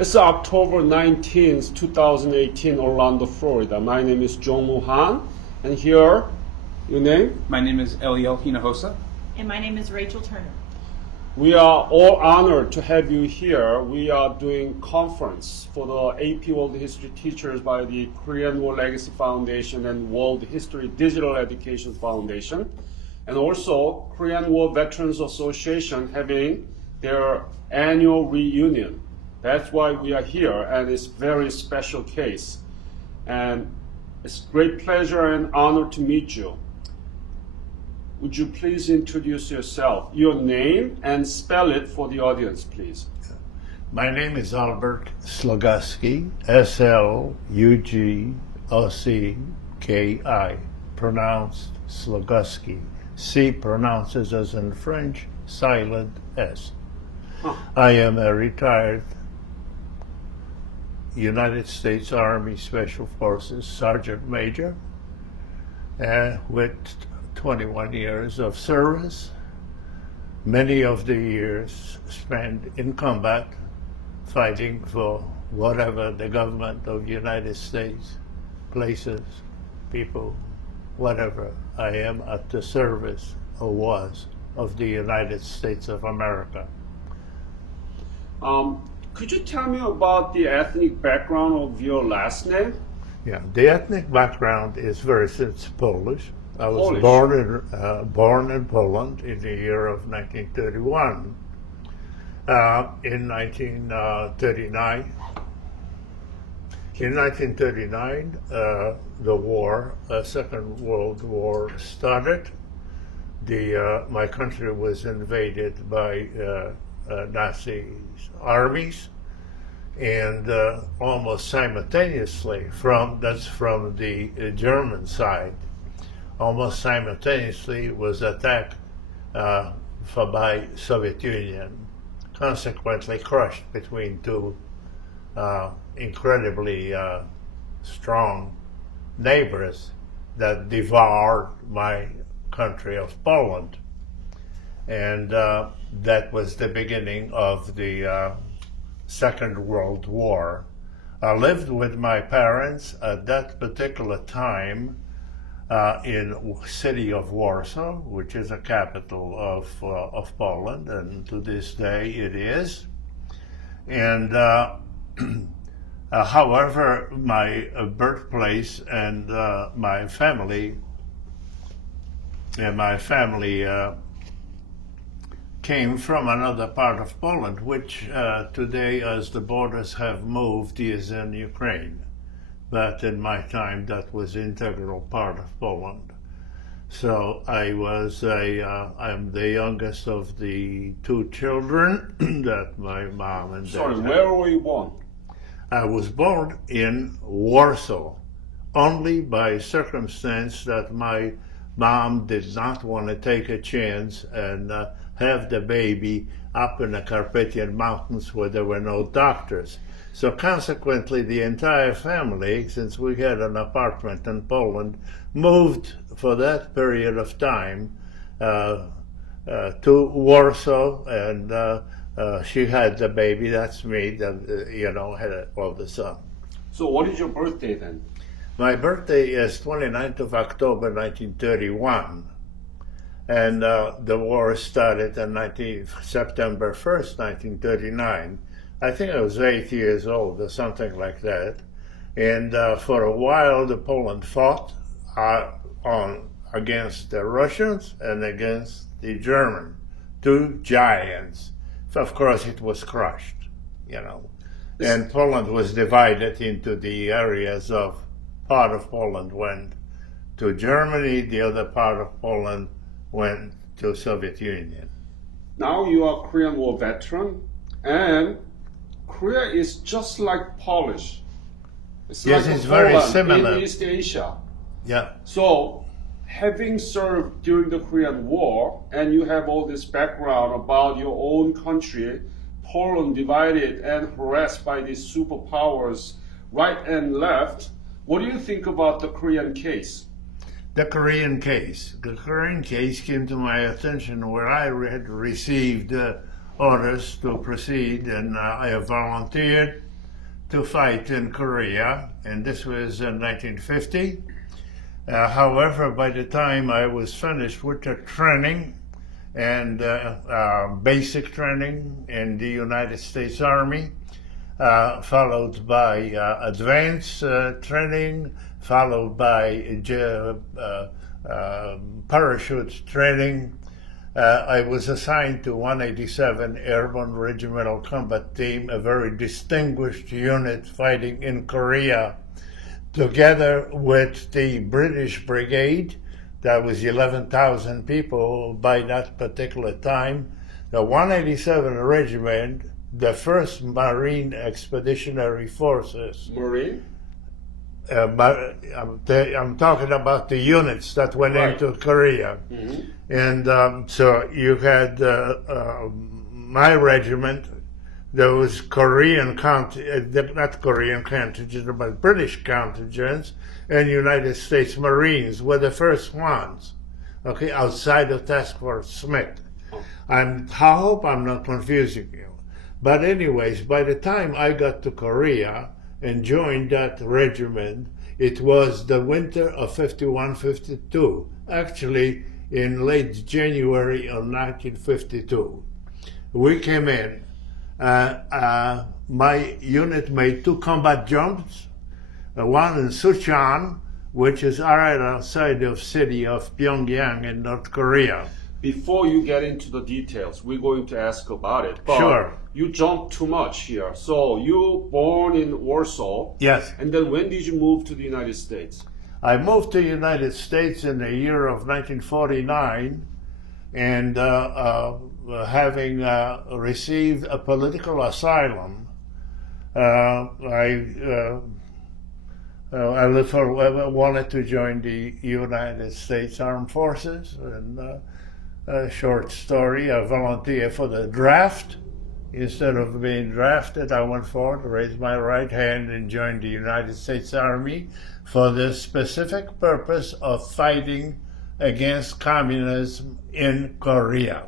It's October 19th, 2018, Orlando, Florida. My name is Jong-Moo Han, and here, your name? My name is Eliel Hinojosa. And my name is Rachel Turner. We are all honored to have you here. We are doing conference for the AP World History Teachers by the Korean War Legacy Foundation and World History Digital Education Foundation, and also Korean War Veterans Association having their annual reunion. That's why we are here, and it's a very special case. And it's a great pleasure and honor to meet you. Would you please introduce yourself, your name, and spell it for the audience, please? My name is Albert Slugocki, S-L-U-G-O-C-K-I, pronounced Slugocki. C pronounces as in French, silent S. I am a retired United States Army Special Forces Sergeant Major with 21 years of service, many of the years spent in combat, fighting for whatever the government of the United States, places, people, whatever. I am at the service, or was, of the United States of America. Could you tell me about the ethnic background of your last name? Yeah, the ethnic background is very simple, Polish. I was Polish. born in Poland in the year of 1931. In 1939, the war, Second World War started. My country was invaded by Nazi armies, and almost simultaneously that's from the German side. Almost simultaneously was attacked by Soviet Union, consequently crushed between two incredibly strong neighbors that devoured my country of Poland. And that was the beginning of the Second World War. I lived with my parents at that particular time in city of Warsaw, which is a capital of Poland, and to this day it is. And however, my birthplace and my family came from another part of Poland, which today, as the borders have moved, is in Ukraine. But in my time, that was an integral part of Poland. So I'm the youngest of the two children that my mom and dad Sorry, had. where were you born? I was born in Warsaw, only by circumstance that my mom did not want to take a chance and have the baby up in the Carpathian Mountains where there were no doctors. So consequently, the entire family, since we had an apartment in Poland, moved for that period of time to Warsaw, and she had the baby. That's me, that had all the son. So what is your birthday then? My birthday is 29th of October, 1931. And the war started on September 1st, 1939. I think I was 8 years old or something like that. And for a while, Poland fought against the Russians and against the Germans, two giants. Of course, it was crushed, And Poland was divided into the areas of part of Poland went to Germany, the other part of Poland went to Soviet Union. Now you are a Korean War veteran, and Korea is just like Polish. It's Yes, like it's very Poland similar. in East Asia. Yeah. So, having served during the Korean War, and you have all this background about your own country, Poland divided and harassed by these superpowers, right and left, what do you think about the Korean case? The Korean case came to my attention where I had received orders to proceed, and I have volunteered to fight in Korea, and this was in 1950. However, by the time I was finished with the training and basic training in the United States Army, followed by advanced training, followed by parachute training, I was assigned to 187 Airborne Regimental Combat Team, a very distinguished unit fighting in Korea, together with the British Brigade. That was 11,000 people by that particular time. The 187 Regiment, the first Marine Expeditionary Forces. Marine? I'm talking about the units that went Right. into Korea. Mm-hmm. And so you had my regiment. There was Korean not Korean contingent, but British contingents, and United States Marines were the first ones, okay, outside of Task Force Smith. I hope I'm not confusing you. But anyways, by the time I got to Korea and joined that regiment, it was the winter of 51-52, actually in late January of 1952. We came in. My unit made 2 combat jumps, one in Sucheon, which is right outside of city of Pyongyang in North Korea. Before you get into the details, we're going to ask about it. But Sure. You jumped too much here. So you born in Warsaw. Yes. And then when did you move to the United States? I moved to the United States in the year of 1949, and having received a political asylum, I wanted to join the United States Armed Forces. And a short story, I volunteered for the draft. Instead of being drafted, I went forward, raised my right hand, and joined the United States Army for the specific purpose of fighting against communism in Korea.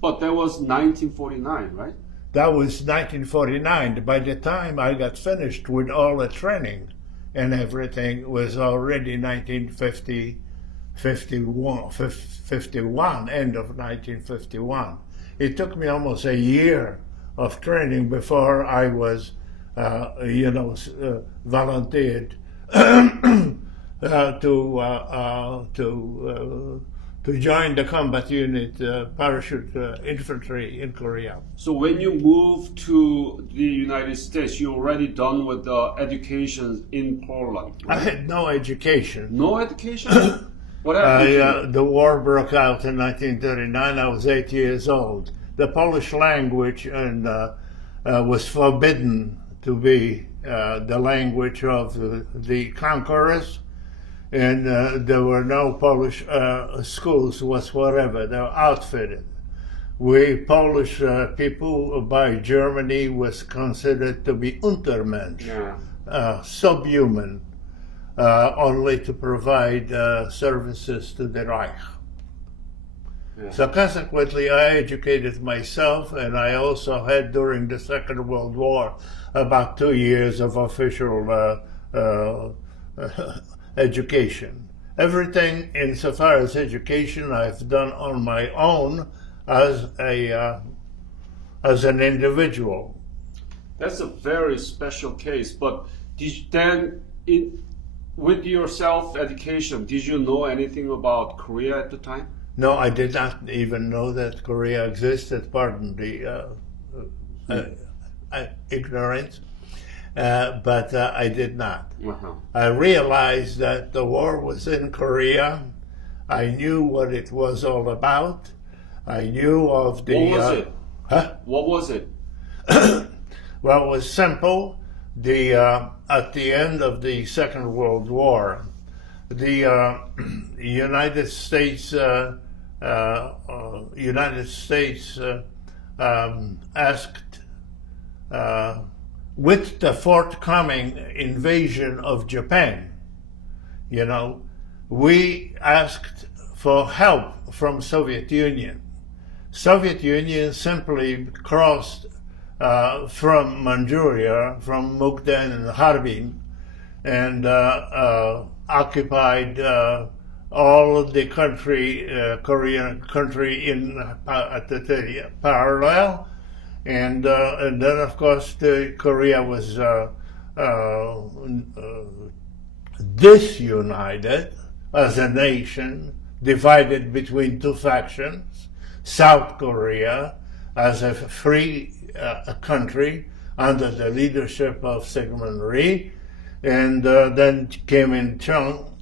But that was 1949, right? That was 1949. By the time I got finished with all the training and everything, it was already 1951, end of 1951. It took me almost a year of training before I was, volunteered to join the combat unit, parachute infantry in Korea. So when you moved to the United States, you already done with the education in Poland, I right? had no education. No education? What happened? The war broke out in 1939. I was 8 years old. The Polish language was forbidden to be the language of the conquerors, and there were no Polish schools whatsoever. They were outfitted. We Polish people by Germany was considered to be Untermensch, subhuman. Only to provide services to the Reich. Yeah. So consequently, I educated myself, and I also had, during the Second World War, about 2 years of official education. Everything, insofar as education, I've done on my own as an individual. That's a very special case. But did you then, with your self-education, did you know anything about Korea at the time? No, I did not even know that Korea existed. Pardon the ignorance, but I did not. Uh-huh. I realized that the war was in Korea. I knew what it was all about. I knew of the. What was it? Huh? What was it? Well, it was simple. At the end of the Second World War, the United States asked, with the forthcoming invasion of Japan, we asked for help from Soviet Union. Soviet Union simply crossed from Manchuria, from Mukden and Harbin, and occupied all of the country, Korean country at the parallel, and then of course Korea was disunited as a nation, divided between two factions. South Korea as a free country under the leadership of Syngman Rhee, and then Kim Il-sung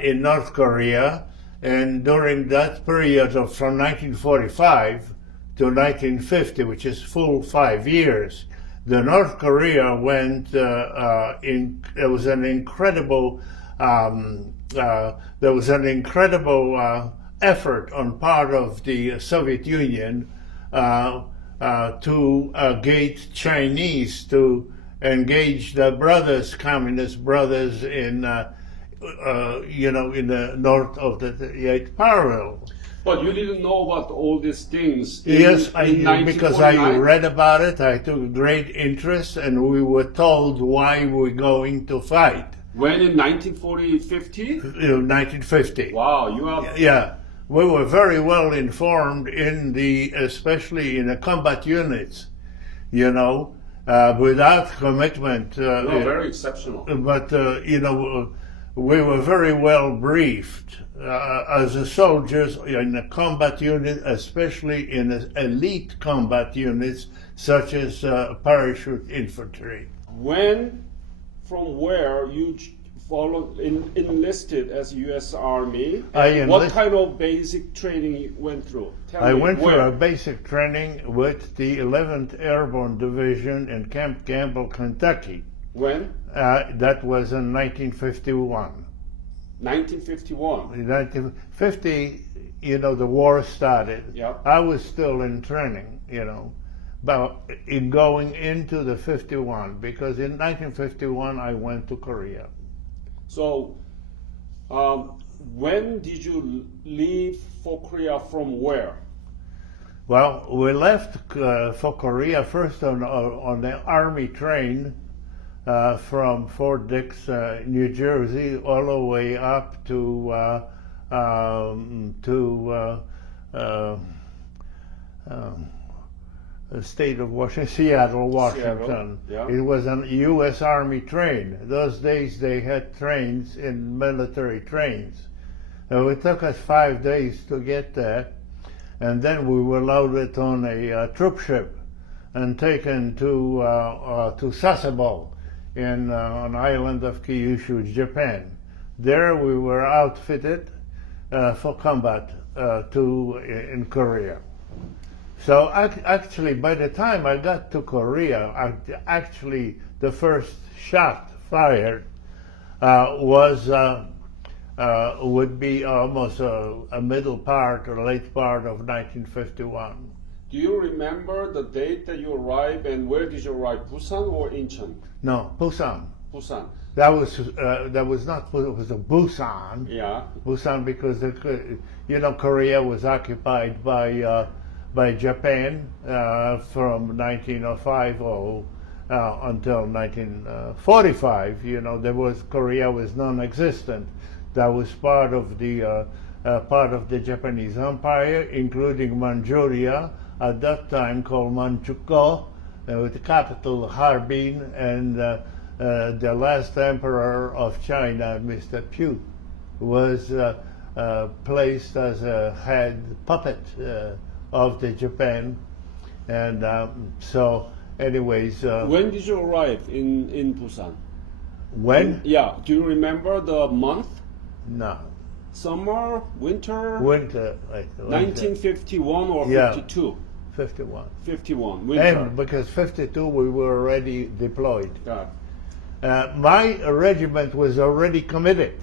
in North Korea. And during that period from 1945 to 1950, which is full 5 years, the North Korea went there was an incredible effort on part of the Soviet Union to gate Chinese to engage the communist brothers in in the north of the 8th parallel. But you didn't know about all these things. Yes, because I 1949? read about it. I took great interest, and we were told why we're going to fight. When in 1950? 1950. Wow, you are. Yeah, we were very well informed especially in the combat units, without commitment. No, very exceptional. But, we were very well briefed as soldiers in a combat unit, especially in elite combat units such as parachute infantry. From where you enlisted as U.S. Army? What I kind of basic training you went through? Tell I me went where. through a basic training with the 11th Airborne Division in Camp Campbell, Kentucky. When? That was in 1951. 1951. In 1950, the war started. Yeah. I was still in training, but in going into the 51, because in 1951 I went to Korea. So, when did you leave for Korea? From where? Well, we left for Korea first on the army train from Fort Dix, New Jersey, all the way up to the state of Washington, Seattle, Washington. Yeah. It was a U.S. Army train. Those days they had trains in military trains. It took us 5 days to get there, and then we were loaded on a troop ship and taken to Sasebo on island of Kyushu, Japan. There we were outfitted for combat in Korea. So actually, by the time I got to Korea, the first shot fired would be almost a middle part or late part of 1951. Do you remember the date that you arrived, and where did you arrive? Busan or Incheon? No, Busan. Busan. That was not. It was a Busan. Yeah. Busan, because Korea was occupied by Japan from 1905 until 1945. Korea was non-existent. That was part of the Japanese Empire, including Manchuria, at that time called Manchukuo, with the capital Harbin, and the last emperor of China, Mr. Pu, was placed as a head puppet of the Japan. And so anyways. When did you arrive in Busan? When? Yeah. Do you remember the month? No. Summer, winter? Winter. 1951 or Yeah. 52? 51. 51, winter. And because 52 we were already deployed. Yeah. My regiment was already committed.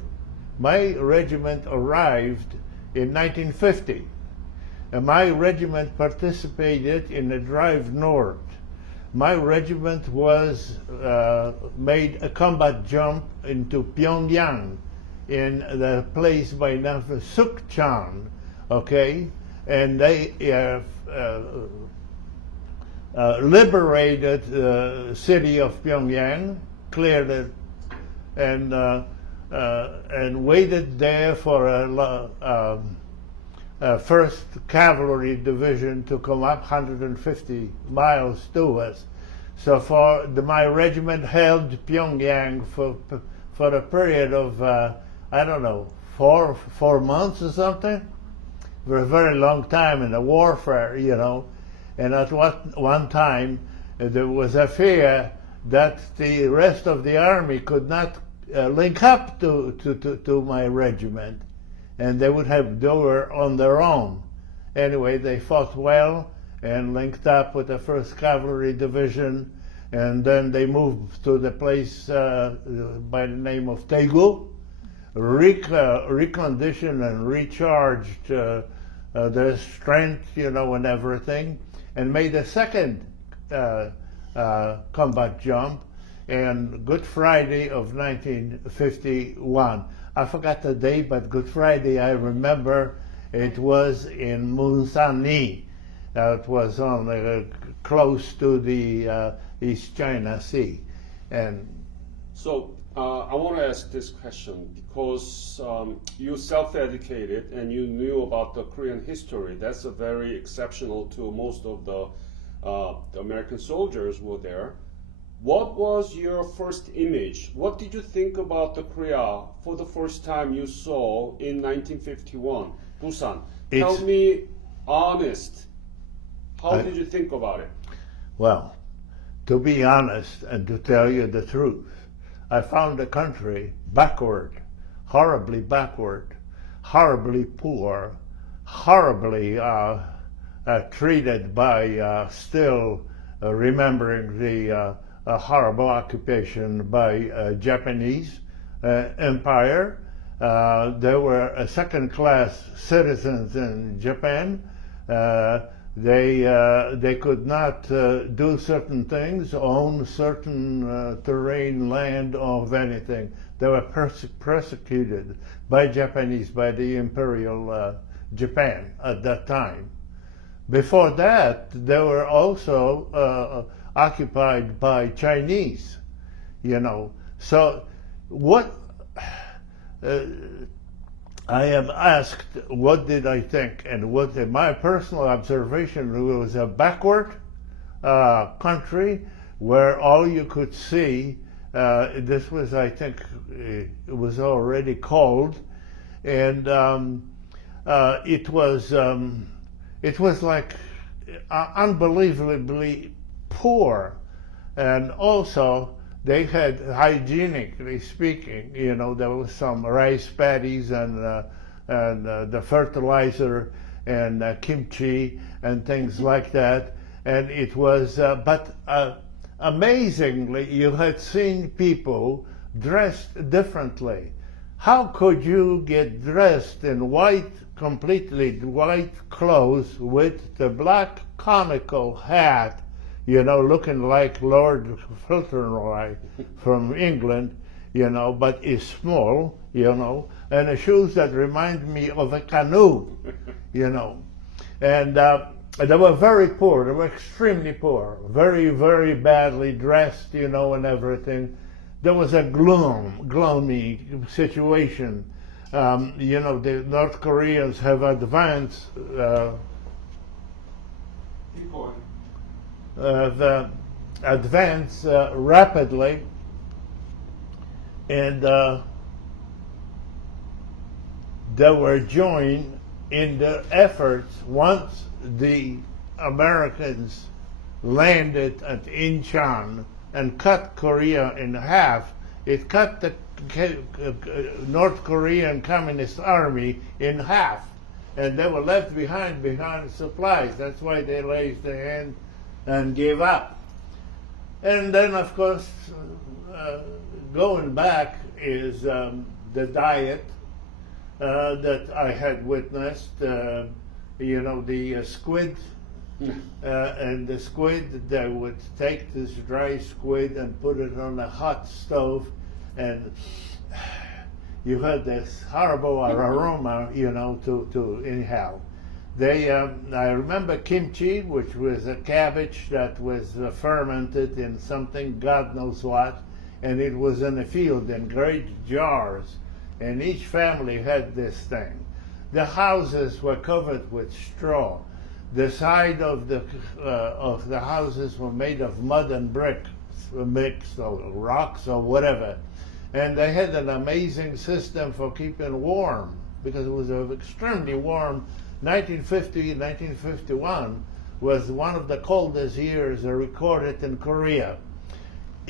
My regiment arrived in 1950. And my regiment participated in the drive north. My regiment was made a combat jump into Pyongyang in the place by name of Sukchan, okay? And they liberated the city of Pyongyang, cleared it, and waited there for a first cavalry division to come up 150 miles to us. So my regiment held Pyongyang for a period of I don't know, 4 months or something. For a very long time in the warfare, you know. And at one time there was a fear that the rest of the army could not link up to my regiment, and they were on their own. Anyway, they fought well and linked up with the 1st Cavalry Division, and then they moved to the place by the name of Daegu, reconditioned and recharged their strength, you know, and everything, and made a second combat jump on Good Friday of 1951. I forgot the day, but Good Friday, I remember it was in Munsani. It was on close to the East China Sea. And So I want to ask this question because you self-educated and you knew about the Korean history. That's a very exceptional to most of the American soldiers who were there. What was your first image? What did you think about the Korea for the first time you saw in 1951, Busan? Tell me honest, how did you think about it? well, to be honest and to tell you the truth, I found the country backward, horribly poor, horribly treated by still remembering the horrible occupation by Japanese empire. There were second-class citizens in Japan. They could not do certain things, own certain terrain, land, of anything. They were persecuted by Japanese, by the Imperial Japan at that time. Before that, they were also occupied by Chinese, you know. So what I am asked, what did I think? And what my personal observation was a backward country where all you could see, this was, I think, it was already cold, and it was like unbelievably poor, and also they had, hygienically speaking, you know, there was some rice paddies and the fertilizer and kimchi and things like that, and it was, but amazingly, you had seen people dressed differently. How could you get dressed in white, completely white clothes with the black conical hat, you know, looking like Lord Fauntleroy from England, you know, but is small, you know, and the shoes that remind me of a canoe, you know. And they were very poor, they were extremely poor, very, very badly dressed, you know, and everything. There was a gloomy situation. You know, the North Koreans have advanced rapidly, and they were joined in the efforts once the Americans landed at Incheon and cut Korea in half. It cut the North Korean Communist Army in half, and they were left behind supplies. That's why they raised their hand and gave up. And then, of course, going back is the diet that I had witnessed. You know, the squid, and the squid, they would take this dry squid and put it on a hot stove, and you had this horrible aroma, you know, to inhale. I remember kimchi, which was a cabbage that was fermented in something, God knows what, and it was in a field in great jars, and each family had this thing. The houses were covered with straw. The side of the houses were made of mud and bricks mixed, or rocks or whatever, and they had an amazing system for keeping warm because it was extremely warm. 1950, 1951 was one of the coldest years recorded in Korea.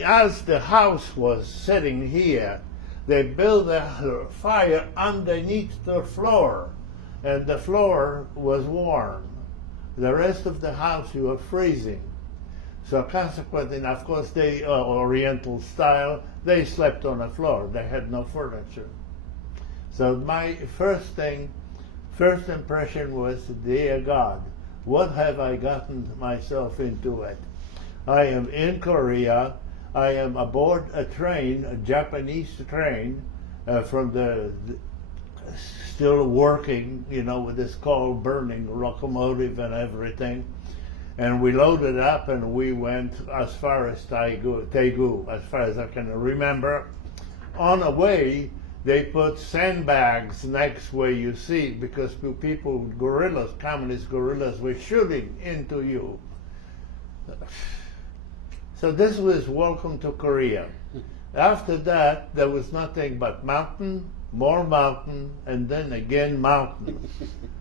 As the house was sitting here, they built a fire underneath the floor, and the floor was warm. The rest of the house, you were freezing. So consequently, of course, they, Oriental style, they slept on the floor. They had no furniture. So my first impression was, dear God, what have I gotten myself into it? I am in Korea. I am aboard a train, a Japanese train, from the still working, with this coal burning locomotive and everything. And we loaded up and we went as far as Daegu, as far as I can remember. On the way, they put sandbags next where you see, because people, guerrillas, communist guerrillas, were shooting into you. So this was welcome to Korea. After that, there was nothing but mountain, more mountain, and then again mountain.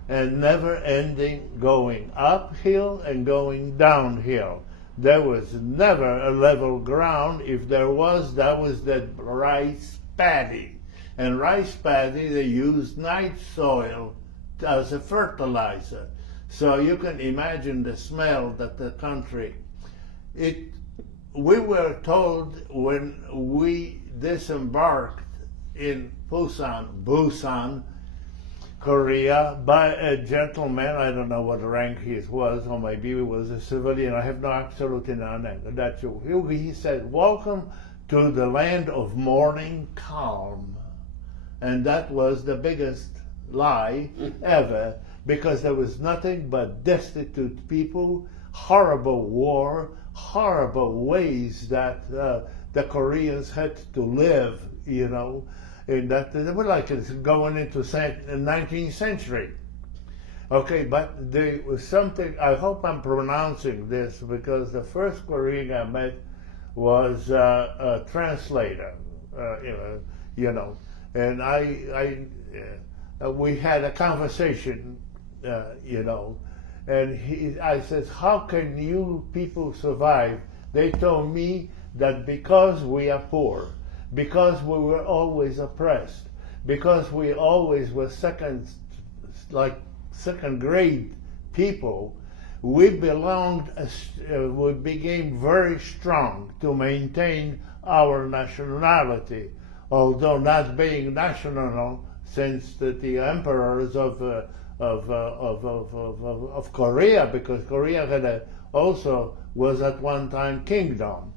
And never ending, going uphill and going downhill. There was never a level ground. If there was, that was the rice paddy. And rice paddy, they used night soil as a fertilizer. So you can imagine the smell that the country. We were told when we disembarked in Busan, Korea, by a gentleman, I don't know what rank he was, or maybe he was a civilian, I have no absolute knowledge. He said, welcome to the land of morning calm. And that was the biggest lie ever, because there was nothing but destitute people, horrible war, horrible ways that the Koreans had to live, and that they were like it's going into the 19th century. Okay, but there was something, I hope I'm pronouncing this, because the first Korean I met was a translator, and we had a conversation, and I said, how can you people survive? They told me that because we are poor, because we were always oppressed, because we always were second grade people, we became very strong to maintain our nationality, although not being national, since the emperors of Korea, because Korea had also was at one time kingdom.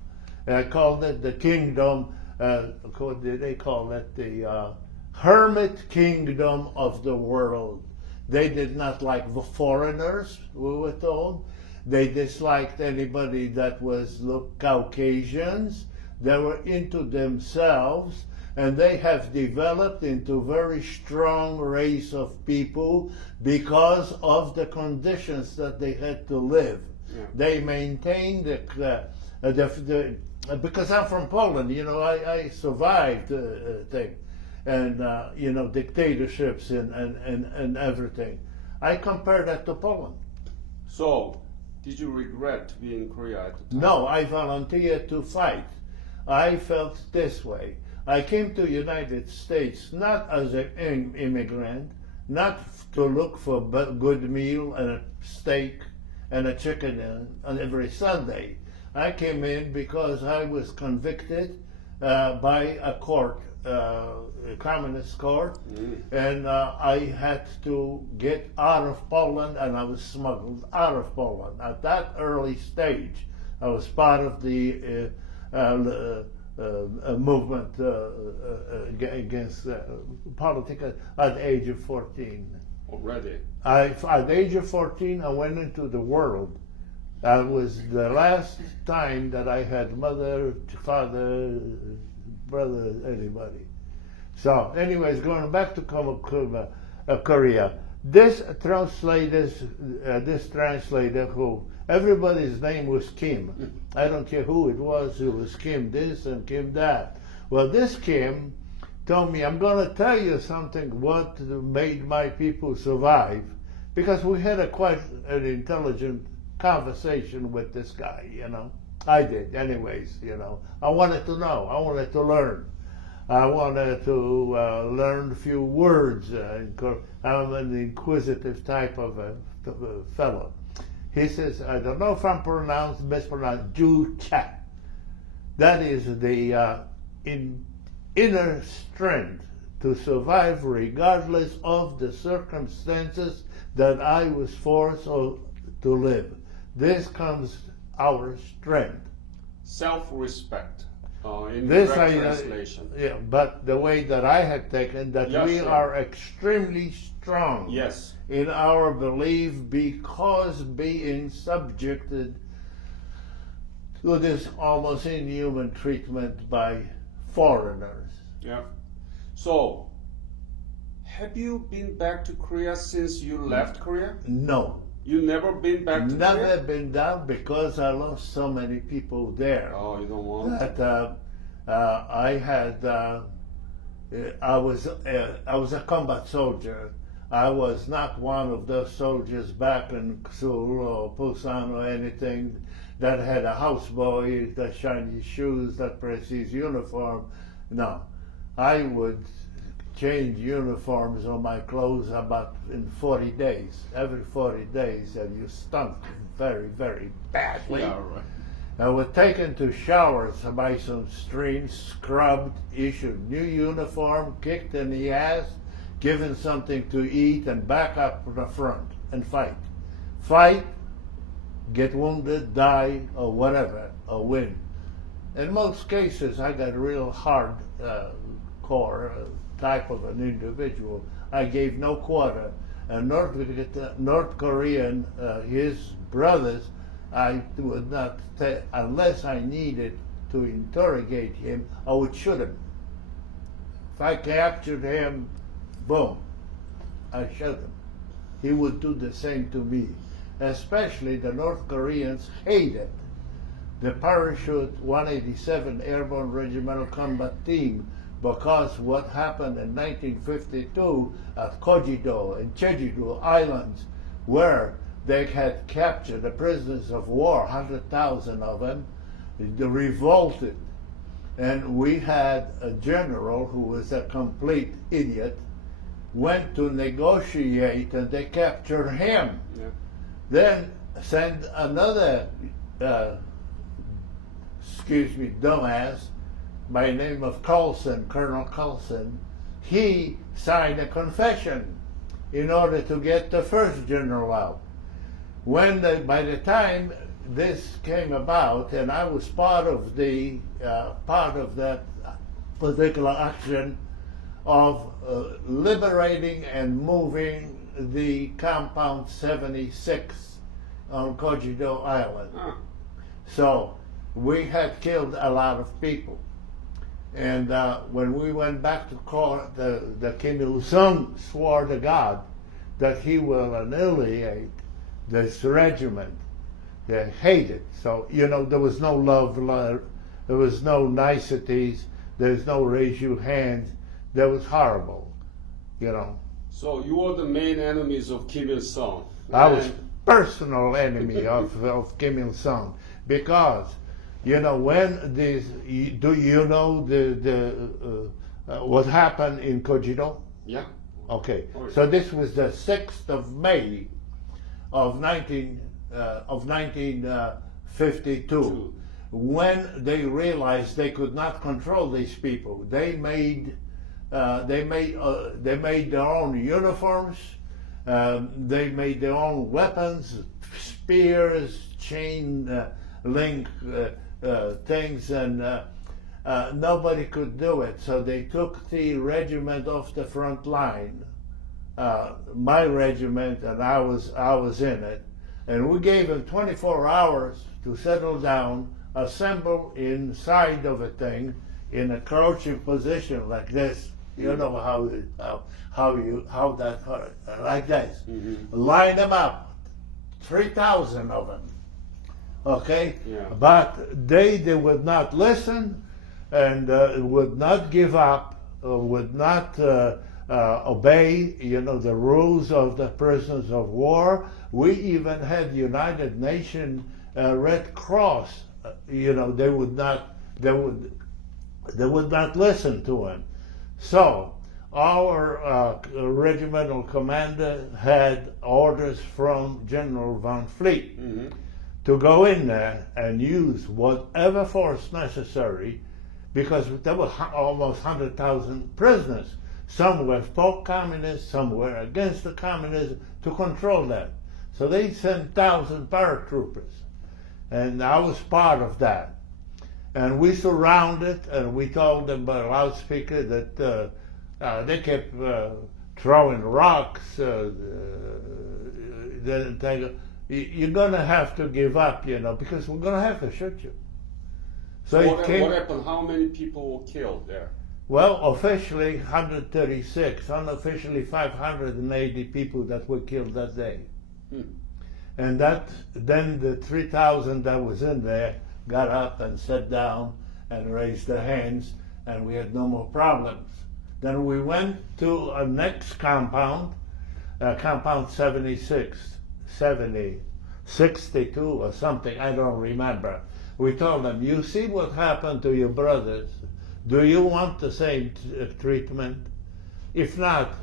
And I called it the kingdom. They call it the hermit kingdom of the world. They did not like the foreigners, we were told. They disliked anybody that was Caucasians. They were into themselves, and they have developed into a very strong race of people because of the conditions that they had to live. Yeah. They maintained because I'm from Poland, I survived thing, and dictatorships and everything. I compare that to Poland. So, did you regret being in Korea at the time? No, I volunteered to fight. I felt this way. I came to the United States not as an immigrant, not to look for a good meal and a steak and a chicken on every Sunday. I came in because I was convicted by a court, a communist court, and I had to get out of Poland, and I was smuggled out of Poland. At that early stage, I was part of the movement against politics at the age of 14. already. At the age of 14, I went into the world. That was the last time that I had mother, father, brother, anybody. So, anyways, going back to Korea, this translator who, everybody's name was Kim. I don't care who it was Kim this and Kim that. Well, this Kim told me, I'm going to tell you something what made my people survive, because we had quite an intelligent conversation with this guy, you know. I did, anyways, you know. I wanted to know. I wanted to learn. I wanted to learn a few words. I'm an inquisitive type of a fellow. He says, I don't know if I'm mispronounced, Ju-cha. That is the inner strength to survive regardless of the circumstances that I was forced to live. This comes our strength. Self-respect. In This direct translation. yeah, but the way that I had taken that Yes, we sir. are extremely strong Yes. in our belief because being subjected to this almost inhuman treatment by foreigners. Yeah. So, have you been back to Korea since you left Korea? No, You never been back to never Korea? been down because I lost so many people there. Oh, you don't want? That I was a combat soldier. I was not one of those soldiers back in Seoul or Busan or anything that had a houseboy, that shiny shoes, that precise uniform. No, I would change uniforms on my clothes about in 40 days. Every 40 days, and you stunk very, very badly. Yeah, right. I was taken to showers by some streams, scrubbed, issued new uniform, kicked in the ass, given something to eat, and back up to the front and fight. Fight, get wounded, die, or whatever, or win. In most cases, I got a real hard core type of an individual. I gave no quarter. And North Korean, his brothers, I would not, unless I needed to interrogate him, I would shoot him. If I captured him, boom, I shot him. He would do the same to me. Especially the North Koreans hated the parachute 187 Airborne Regimental Combat Team, because what happened in 1952 at Kojido and Jeju Islands, where they had captured the prisoners of war, 100,000 of them, they revolted. And we had a general who was a complete idiot, went to negotiate, and they captured him. Yeah. Then send another, dumbass by the name of Carlson, Colonel Carlson. He signed a confession in order to get the first general out. By the time this came about, and I was part of that particular action of liberating and moving the compound 76 on Kojido Island. Huh. So we had killed a lot of people. And when we went back to court, the Kim Il-sung swore to God that he will annihilate this regiment. They hated. So, there was no love, there was no niceties, there was no raise your hands. That was horrible, So you were the main enemies of Kim Il-sung. I was personal enemy of Kim Il-sung, because when this, do you know what happened in Kojido? Yeah. Okay, Oh, yeah. so this was the 6th of May of 1952, when they realized they could not control these people. They made their own uniforms. They made their own weapons, spears, chain link things, and nobody could do it. So they took the regiment off the front line my regiment, and I was in it, and we gave them 24 hours to settle down, assemble inside of a thing in a crouching position like this. You know how that like this. Line them up, 3,000 of them. Okay, Yeah. but they would not listen, and would not give up, would not obey, the rules of the prisoners of war. We even had United Nations Red Cross. They would not listen to him. So our regimental commander had orders from General Van Fleet to go in there and use whatever force necessary, because there were almost 100,000 prisoners. Some were for communists, some were against the communism, to control that. So they sent 1,000 paratroopers, and I was part of that. And we surrounded, and we told them by loudspeaker that they kept throwing rocks. You're going to have to give up, because we're going to have to shoot you. So what happened? How many people were killed there? Well, officially 136, unofficially 580 people that were killed that day. And then the 3,000 that was in there got up and sat down and raised their hands, and we had no more problems. Then we went to a next compound, compound 62 or something, I don't remember. We told them, you see what happened to your brothers? Do you want the same treatment? If not,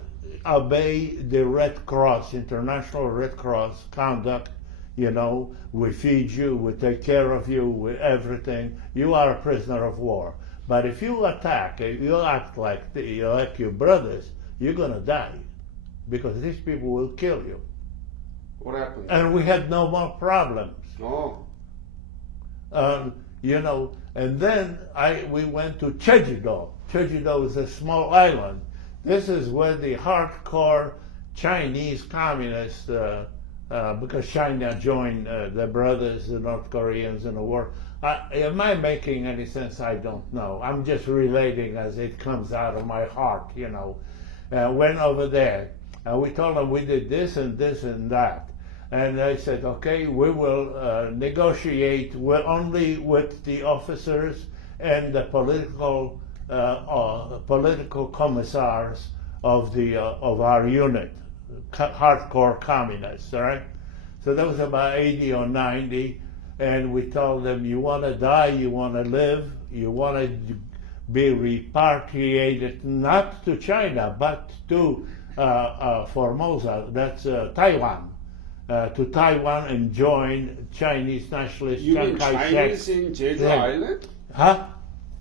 obey the Red Cross, International Red Cross conduct. We feed you, we take care of you, with everything. You are a prisoner of war. But if you attack, if you act like your brothers, you're gonna die, because these people will kill you. What happened? And we had no more problems. Oh. And then we went to Jeju-do. Jeju-do is a small island. This is where the hardcore Chinese communists, because China joined their brothers, the North Koreans, in the war. Am I making any sense? I don't know. I'm just relating as it comes out of my heart, Went over there, and we told them we did this and this and that. And they said, okay, we will negotiate only with the officers and the political commissars of our unit, hardcore communists, all right? So there was about 80 or 90, and we told them, you want to die, you want to live, you want to be repatriated, not to China, but to Formosa, that's Taiwan. To Taiwan and join Chinese nationalist You mean Chiang Kai-shek. Chinese in Jeju Island? Huh?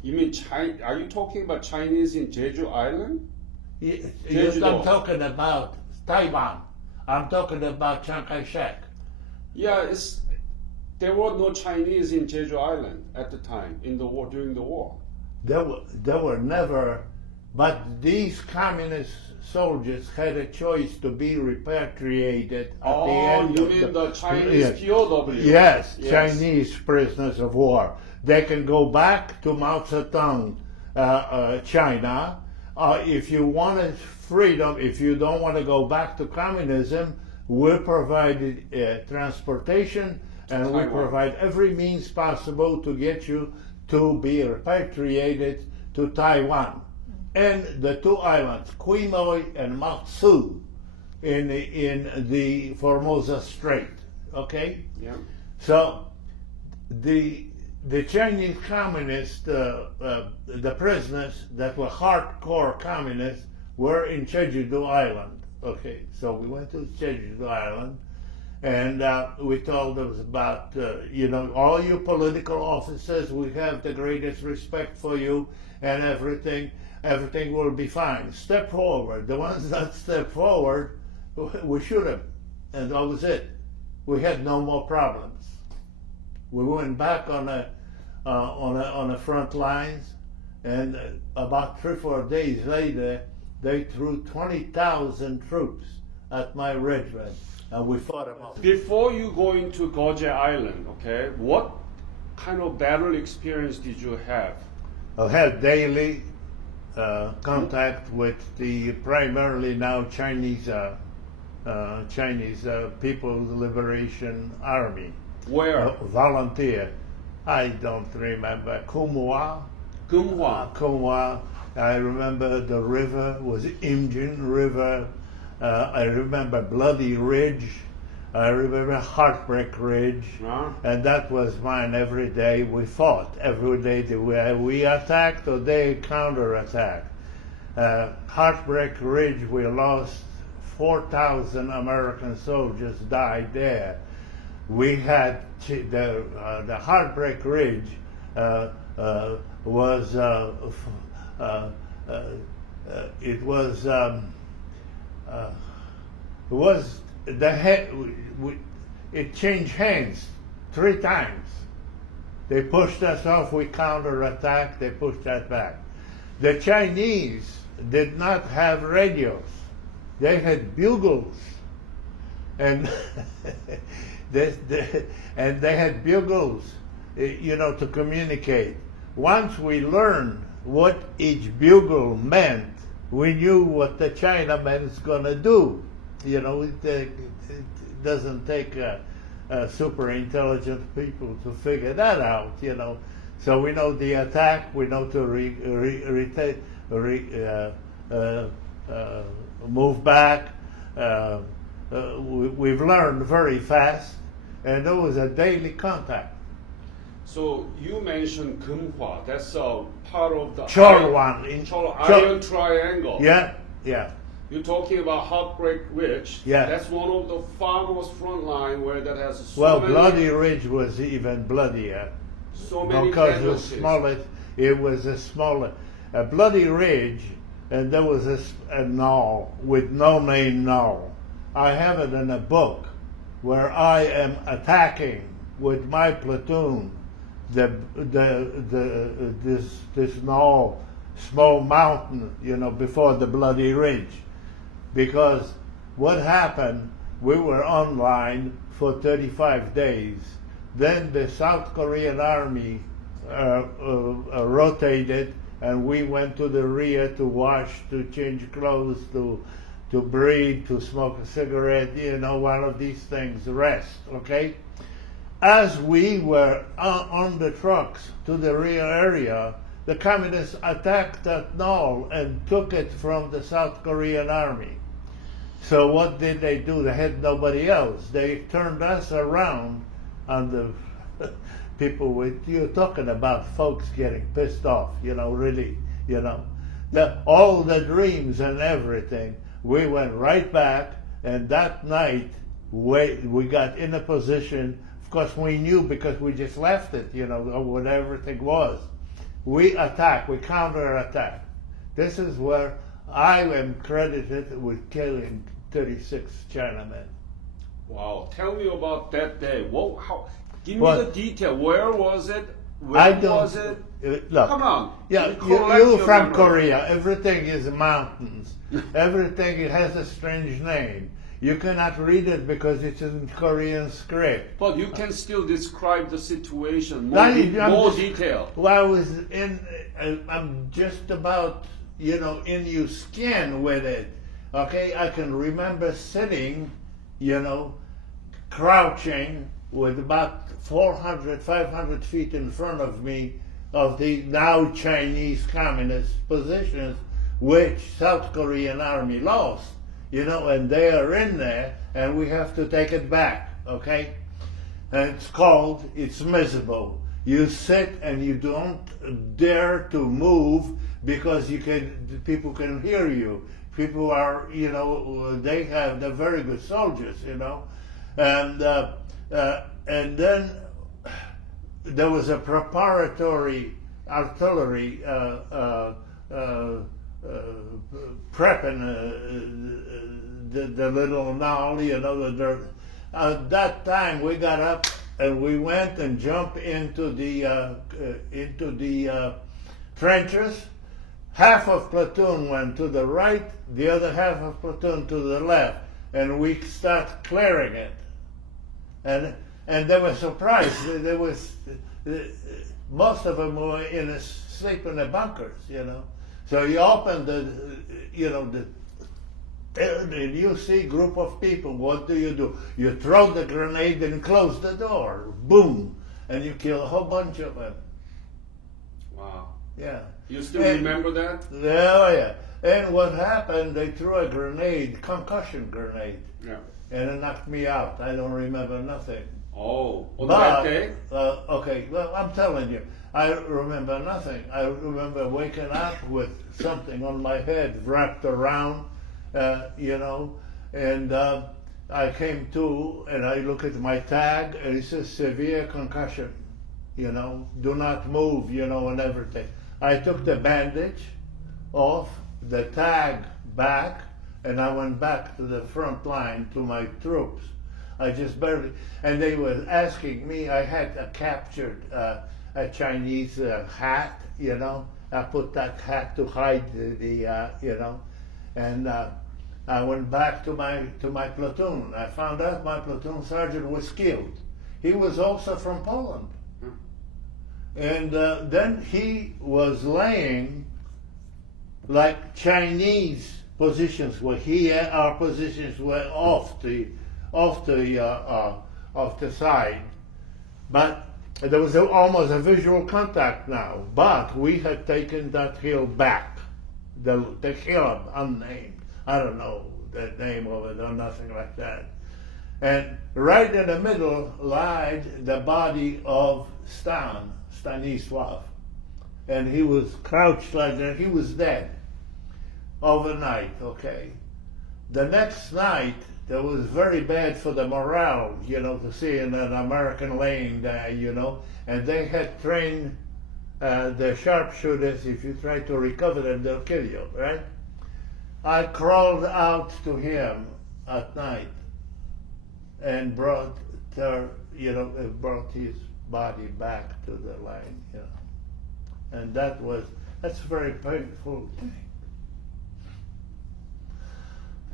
You mean Are you talking about Chinese in Jeju Island? I'm talking about Taiwan. I'm talking about Chiang Kai-shek. Yeah, there were no Chinese in Jeju Island at the time in the war, during the war. There were never, but these communist soldiers had a choice to be repatriated at the end you of mean the Chinese yes. POW? Yes, Chinese prisoners of war. They can go back to Mao Zedong, China. If you wanted freedom, if you don't want to go back to communism, we provided transportation, and we provide every means possible to get you to be repatriated to Taiwan. And the two islands, Quemoy and Matsu, in the Formosa Strait. Okay. Yeah. So the Chinese communists, the prisoners that were hardcore communists, were in Jeju-do Island. Okay. So we went to Jeju-do Island, and we told them about all you political officers. We have the greatest respect for you and everything. Everything will be fine. Step forward. The ones that step forward, we shoot them, and that was it. We had no more problems. We went back on the front lines, and about 3 or 4 days later, they threw 20,000 troops at my regiment, and we fought them off. Before you go into Goje Island, okay, what kind of battle experience did you have? I had daily contact with the primarily now Chinese People's Liberation Army. Where? Volunteer. I don't remember. Kumwa. Gunghua. I remember the river was Imjin River. I remember Bloody Ridge. I remember Heartbreak Ridge. And that was mine every day. We fought every day. We attacked or they counterattacked. Heartbreak Ridge, we lost 4,000 American soldiers died there. We had the Heartbreak Ridge was it changed hands 3 times. They pushed us off, we counterattacked, they pushed us back. The Chinese did not have radios. They had bugles. And they had bugles, to communicate. Once we learned what each bugle meant, we knew what the Chinaman's gonna do. It doesn't take super intelligent people to figure that out. So we know the attack. We know to move back. We've learned very fast, and there was a daily contact. So you mentioned Gunghua. That's a part of the Cholwan. Iron Triangle. Yeah. You're talking about Heartbreak Ridge. Yeah. That's one of the farmost front line where that has Bloody Ridge was even bloodier. So many because casualties. it was a smaller, Bloody Ridge, and there was a knoll with no name knoll. I have it in a book where I am attacking with my platoon this knoll, small mountain, before the Bloody Ridge. Because what happened, we were online for 35 days. Then the South Korean army rotated, and we went to the rear to wash, to change clothes, to breathe, to smoke a cigarette, one of these things, rest, okay? As we were on the trucks to the rear area, the communists attacked that knoll and took it from the South Korean army. So what did they do? They had nobody else. They turned us around, and the people you're talking about folks getting pissed off, really, all the dreams and everything. We went right back, and that night we got in a position. Of course, we knew because we just left it, what everything was. We attacked, we counterattacked. This is where I am credited with killing 36 Chinamen. Wow. Tell me about that day. Give me the detail. Where was it? Was it? Look, come on. Yeah, you're from Korea. Everything is mountains. Everything, it has a strange name. You cannot read it because it's in Korean script. But you can still describe the situation more detail. Well, I'm just about, in your skin with it. Okay, I can remember sitting, crouching with about 400, 500 feet in front of me of the now Chinese communist positions, which South Korean army lost, and they are in there, and we have to take it back, okay? And it's miserable. You sit and you don't dare to move because people can hear you. People are, they're very good soldiers, and then there was a preparatory artillery prepping the little knoll, At that time, we got up and we went and jumped into the trenches. half of platoon went to the right, the other half of platoon to the left, and we start clearing it. And they were surprised. There was most of them were sleep in the bunkers, you know. So you open and you see group of people. What do? You throw the grenade and close the door. Boom, and you kill a whole bunch of them. Wow. Yeah. You still remember that? Oh yeah. And what happened? They threw a grenade, concussion grenade, Yeah. and it knocked me out. I don't remember nothing. Oh, on that day? Okay, well, I'm telling you, I remember nothing. I remember waking up with something on my head wrapped around, you know, and I came to and I look at my tag and it says severe concussion, you know, do not move, you know, and everything. I took the bandage off, the tag back, and I went back to the front line to my troops. I just barely, and they were asking me, I had captured a Chinese hat, you know. I put that hat to hide the you know, and I went back to my platoon. I found out my platoon sergeant was killed. He was also from Poland. And then he was laying like Chinese positions were here, our positions were off the side. But there was almost a visual contact now. But we had taken that hill back, the hill unnamed. I don't know the name of it or nothing like that. And right in the middle lied the body of Stanislav. And he was crouched like that. He was dead overnight, okay. The next night, that was very bad for the morale, you know, to see an American laying there, you know. And they had trained the sharpshooters, if you try to recover them, they'll kill you, right? I crawled out to him at night and brought his body back to the line, you know. And that's a very painful thing.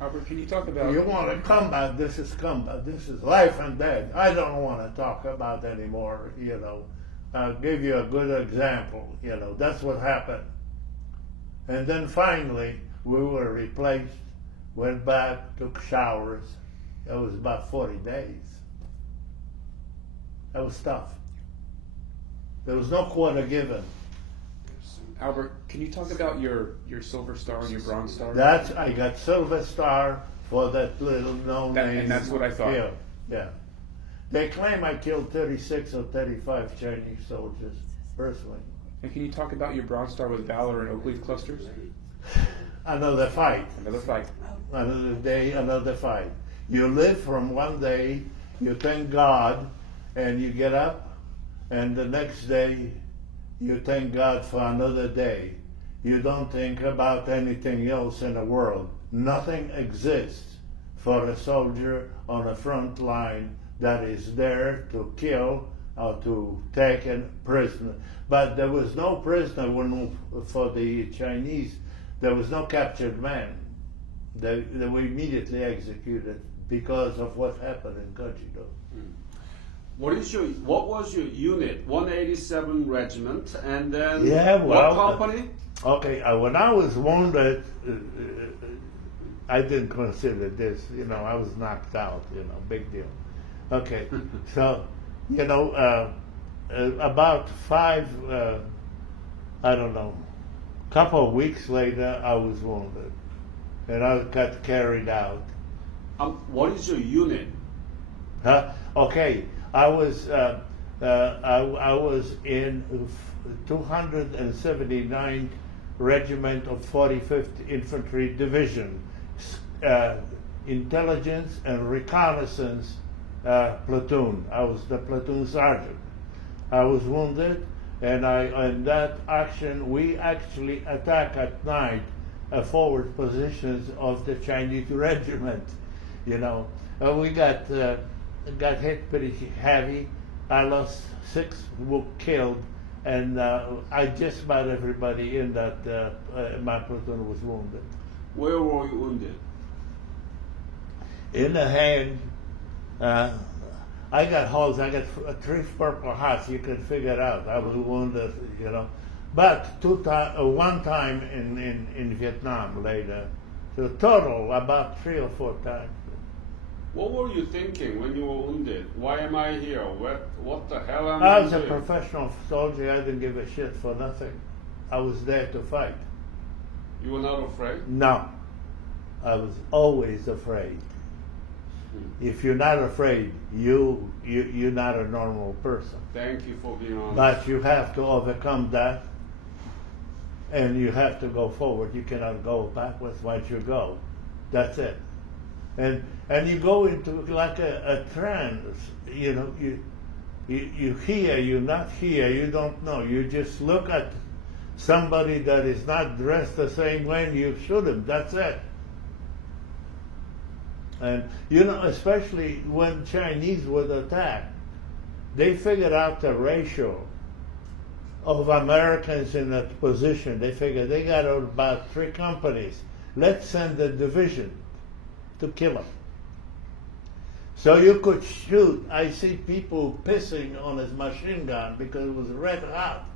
Albert, can you talk about... You want to combat, this is combat. This is life and death. I don't want to talk about anymore, you know. I'll give you a good example, you know. That's what happened. And then finally, we were replaced, went back, took showers. It was about 40 days. That was tough. There was no quarter given. Albert, can you talk about your Silver Star and your Bronze Star? I got Silver Star for that little no-name. And that's what I thought. Yeah. They claim I killed 36 or 35 Chinese soldiers, personally. And can you talk about your Bronze Star with Valor and Oak Leaf clusters? Another fight. Another fight. Another day, another fight. You live from one day, you thank God, and you get up, and the next day, you thank God for another day. You don't think about anything else in the world. Nothing exists for a soldier on the front line that is there to kill or to take a prisoner. But there was no prisoner for the Chinese. There was no captured man. They were immediately executed because of what happened in Kojido. What was your unit? 187 Regiment, and then what company? Okay, when I was wounded, I didn't consider this. You know, I was knocked out. You know, big deal. Okay, so you know, about couple of weeks later, I was wounded, and I got carried out. What is your unit? Huh? Okay. I was in 279th Regiment of 45th Infantry Division, intelligence and reconnaissance platoon. I was the platoon sergeant. I was wounded, and in that action we actually attacked at night forward positions of the Chinese regiment. You know, we got hit pretty heavy. I lost 6 killed and I just about everybody in that my platoon was wounded. Where were you wounded? In the hand. I got holes. I got 3 Purple Hearts. You could figure it out. I was wounded, you know. But one time in Vietnam later. So total about 3 or 4 times. What were you thinking when you were wounded? Why am I here? What the hell am I I was a doing? professional soldier. I didn't give a shit for nothing. I was there to fight. You were not afraid? No, I was always afraid. If you're not afraid, you're not a normal person. Thank you for being honest. But you have to overcome that, and you have to go forward. You cannot go backwards once you go. That's it. And you go into like a trance. You know, you hear, you're not here, you don't know. You just look at somebody that is not dressed the same way and you shoot him. That's it. And you know, especially when Chinese would attack, they figured out the ratio of Americans in that position. They figured they got about 3 companies. Let's send a division to kill them. So you could shoot. I see people pissing on his machine gun because it was red hot.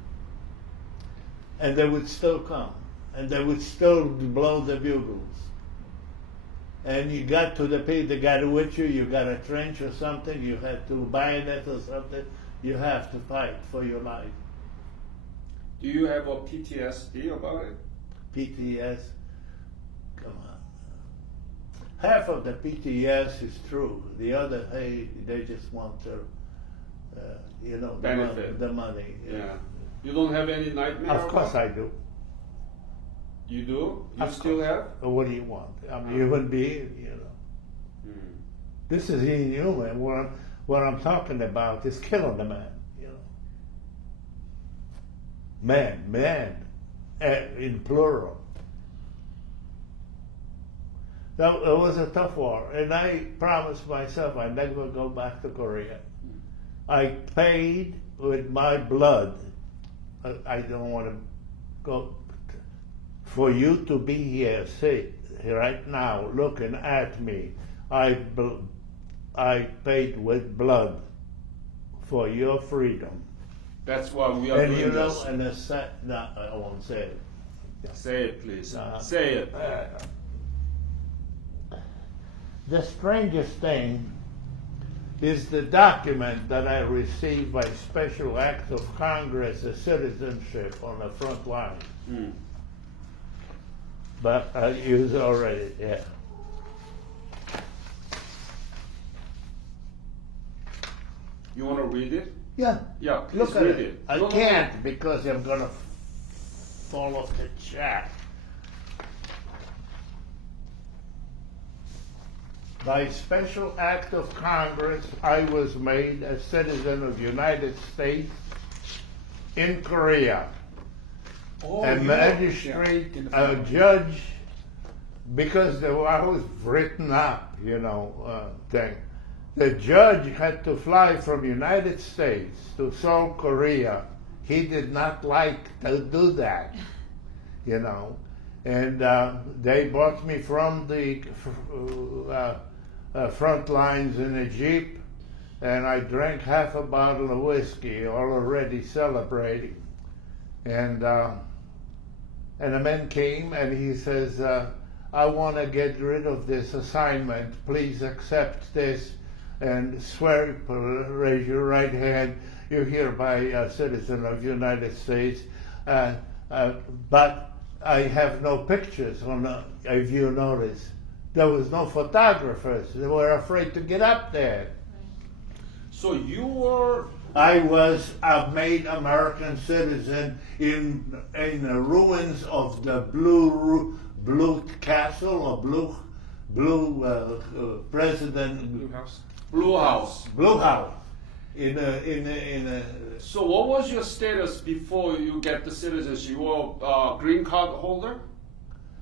And they would still come. And they would still blow the bugles. And you got to the people that got with you, you got a trench or something, you had to bayonet or something, you have to fight for your life. Do you have a PTSD about it? PTS, come on. Half of the PTS is true. The other, hey, they just want to, you know, Benefit. the money. Yeah. You don't have any nightmare? Of course about it? I do. You do? You Of still course. have? What do you want? I'm a human being, you know. This is inhuman. What I'm talking about is killing the man, you know. Man, in plural. That it was a tough war, and I promised myself I'd never go back to Korea. I paid with my blood. I don't want to go. For you to be here, sit right now, looking at me, I paid with blood for your freedom. That's why we are And doing you know, this. no, I won't say it. Say it, please. No. Say it. The strangest thing is the document that I received by special act of Congress as citizenship on the front line. But I use already, yeah. You want to read it? Yeah. Yeah, please Look at read it. it. I No, no, can't because I'm gonna fall off the chat. By special act of Congress, I was made a citizen of the United States in Korea. Oh, A you know- magistrate, yeah, in the a family. judge, because I was written up, you know, thing. The judge had to fly from United States to Seoul, Korea. He did not like to do that, you know. And they brought me from the front lines in a jeep, and I drank half a bottle of whiskey, already celebrating. And the man came and he says, I want to get rid of this assignment. Please accept this and swear, raise your right hand. You're hereby a citizen of the United States. But I have no pictures if you notice. There was no photographers. They were afraid to get up there. So you were. I was a made American citizen in the ruins of the blue castle or blue president Blue House. Blue House. blue house in a So what was your status before you get the citizenship? You were a green card holder?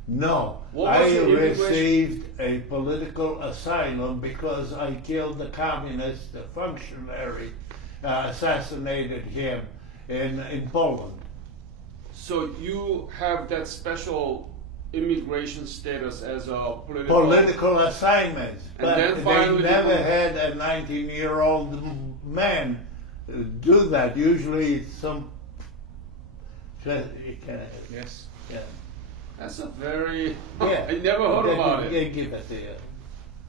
no. What was I your immigration- received a political asylum because I killed the communist functionary, assassinated him in Poland. So you have that special immigration status as a political. Political assignments, And but then they finally never they- had a 19-year-old man do that. Usually it's some. Yes. Yeah. That's a very. Yeah. I never heard about They it. give it to you.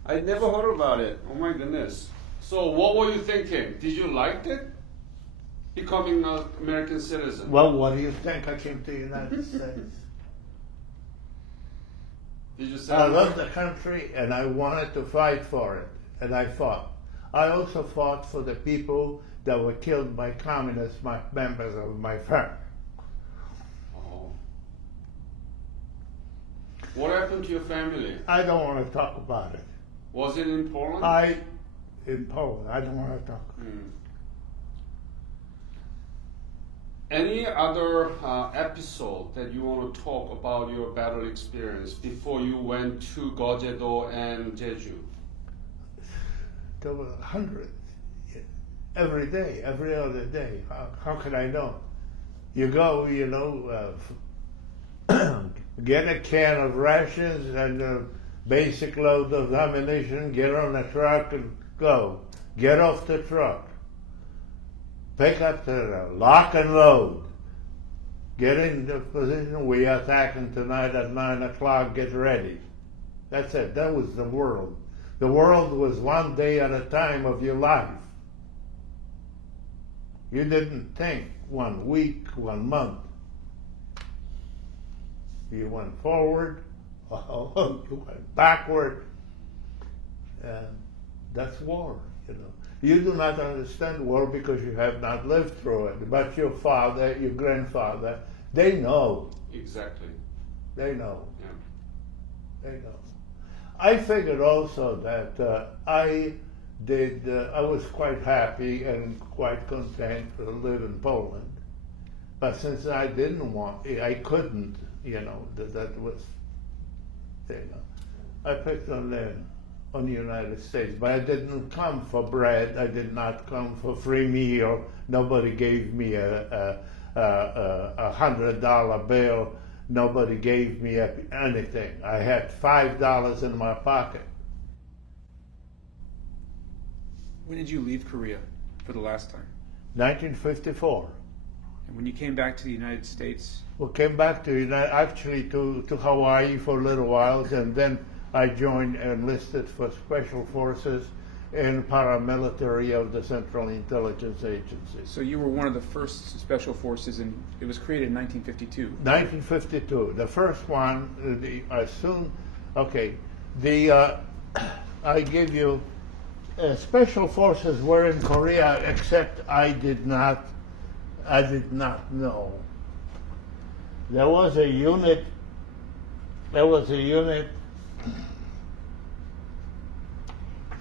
I never heard about it. Oh my goodness. So what were you thinking? Did you like it? Becoming an American citizen? Well, what do you think? I came to the United States. Did you say? I love the country and I wanted to fight for it, and I fought. I also fought for the people that were killed by communists, my members of my family. Oh. What happened to your family? I don't want to talk about it. Was it in Poland? In Poland, I don't want to talk. Any other episode that you want to talk about your battle experience before you went to Gojedo and Jeju? There were hundreds. Every day, every other day. How can I know? You go, get a can of rations and a basic load of ammunition, get on a truck and go. Get off the truck. Pick up the lock and load. Get in the position, we are attacking tonight at 9 o'clock, get ready. That's it, that was the world. The world was one day at a time of your life. You didn't think 1 week, 1 month. You went forward, you went backward, and that's war, You do not understand war because you have not lived through it. But your father, your grandfather, they know. Exactly. They know. Yeah. They know. I figured also that I was quite happy and quite content to live in Poland. But since I I couldn't, that was, I picked on the United States. But I didn't come for bread. I did not come for free meal. Nobody gave me a $100 bill. Nobody gave me anything. I had $5 in my pocket. When did you leave Korea for the last time? 1954. And when you came back to the United States? We came back to Hawaii for a little while, and then I enlisted for Special Forces and paramilitary of the Central Intelligence Agency. So you were one of the first special forces, and it was created in 1952. 1952. The first one, I give you, Special Forces were in Korea, except I did not know. There was a unit.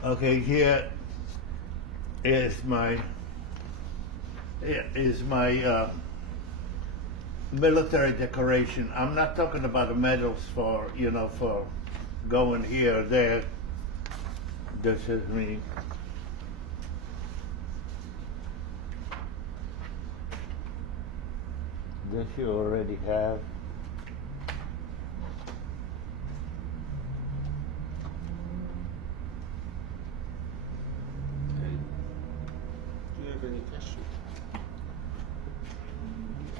Okay, here is my military decoration. I'm not talking about the medals for going here or there. This is me. This you already have. Do you have any questions?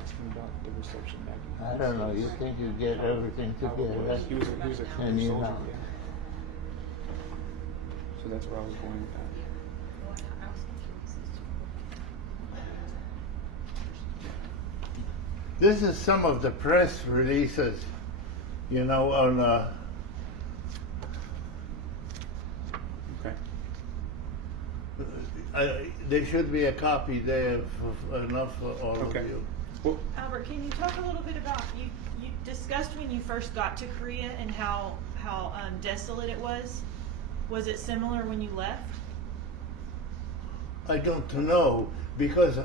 Asking about the reception back in I don't know. You think you get everything together? He was a career And you soldier, know. yeah. So that's where I was going with that. This is some of the press releases, on. Okay. There should be a copy there enough for all Okay. of you. Well, Albert, can you talk a little bit about, you discussed when you first got to Korea and how desolate it was? Was it similar when you left? I don't know, because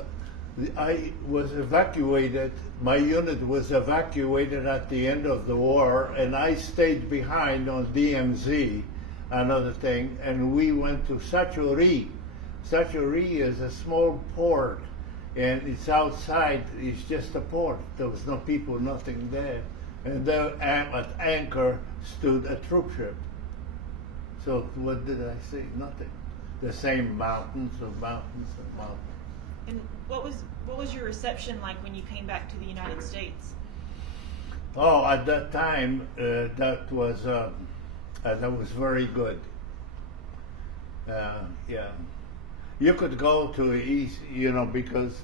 I was evacuated, my unit was evacuated at the end of the war, and I stayed behind on DMZ, another thing, and we went to Sachori. Sachori is a small port and it's outside. It's just a port. There was no people, nothing there, and there at anchor stood a troop ship. So what did I say? Nothing. The same mountains and mountains and mountains. And what was your reception like when you came back to the United States? Oh, at that time, that was very good. Yeah, you could go to East, because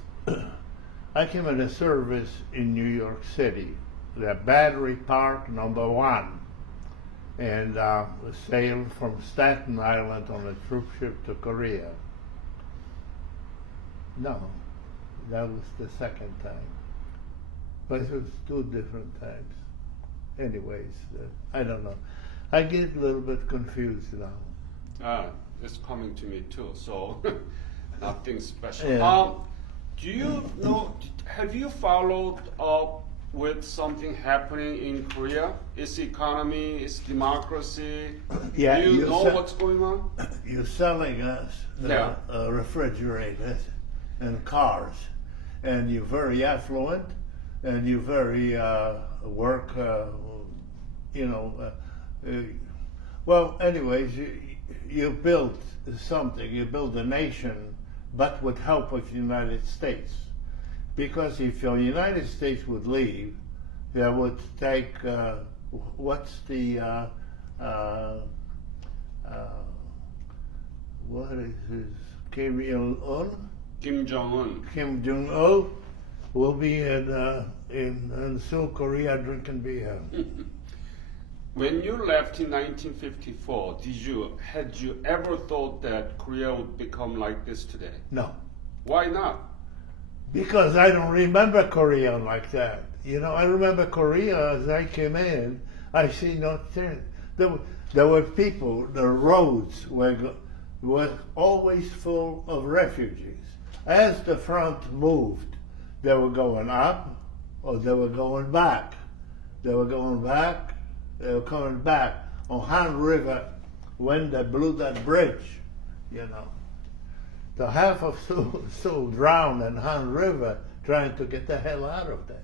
I came in a service in New York City, the Battery Park #1, and sailed from Staten Island on a troop ship to Korea. No, that was the second time. But it was 2 different times. Anyways, I don't know. I get a little bit confused now. It's coming to me too, so nothing special. Yeah. Do you know, have you followed up with something happening in Korea? Its economy, its democracy? Yeah, Do you you know said- what's going on? You're selling us Yeah. refrigerators and cars, and you're very affluent, and you very work, well, anyways, you built something, you built a nation, but with help of the United States. Because if the United States would leave, they would take, what's the, what is his, Kim Il-un? Kim Jong-un. Kim Jong-il will be in South Korea drinking beer. When you left in 1954, had you ever thought that Korea would become like this today? No, Why not? because I don't remember Korea like that. I remember Korea as I came in. I see no change. There were people. The roads were always full of refugees. As the front moved, they were going up or they were going back. They were going back. They were coming back on Han River when they blew that bridge. The half of Seoul drowned in Han River trying to get the hell out of there.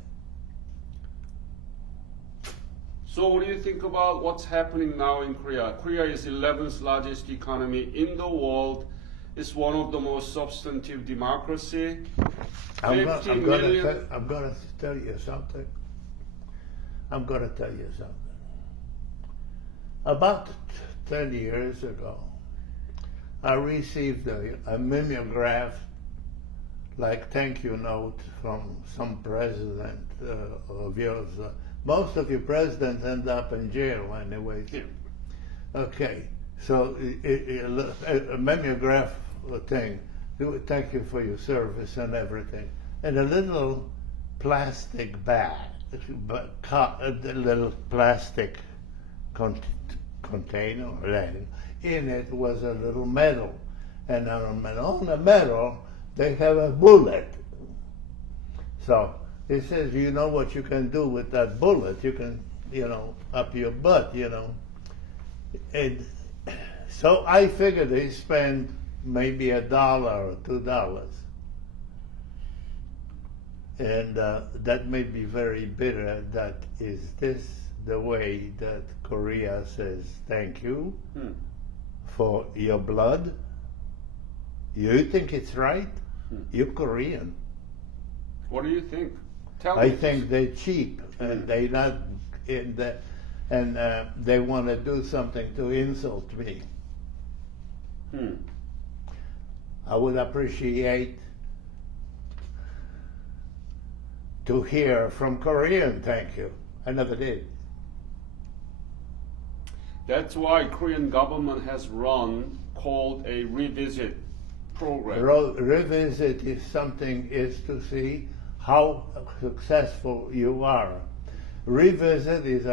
So what do you think about what's happening now in Korea? Korea is 11th largest economy in the world. It's one of the most substantive democracy. I'm 50 going million. to tell you something. I'm going to tell you something. About 10 years ago, I received a mimeograph, like thank you note from some president of yours. Most of your presidents end up in jail anyway. Yeah. Okay, so a mimeograph thing, thank you for your service and everything. And a little plastic bag, a little plastic container, in it was a little medal. And on the medal, they have a bullet. So it says, you know what you can do with that bullet? You can, up your butt, And so I figured they spend maybe $1 or $2. And that made me very bitter. That is this the way that Korea says thank you for your blood? You think it's right? You're Korean. What do you think? Tell I me. think they're cheap and they not in the, and they want to do something to insult me. I would appreciate to hear from Korean thank you. I never did. That's why Korean government has run called a revisit program. Revisit is something is to see how successful you are. Revisit is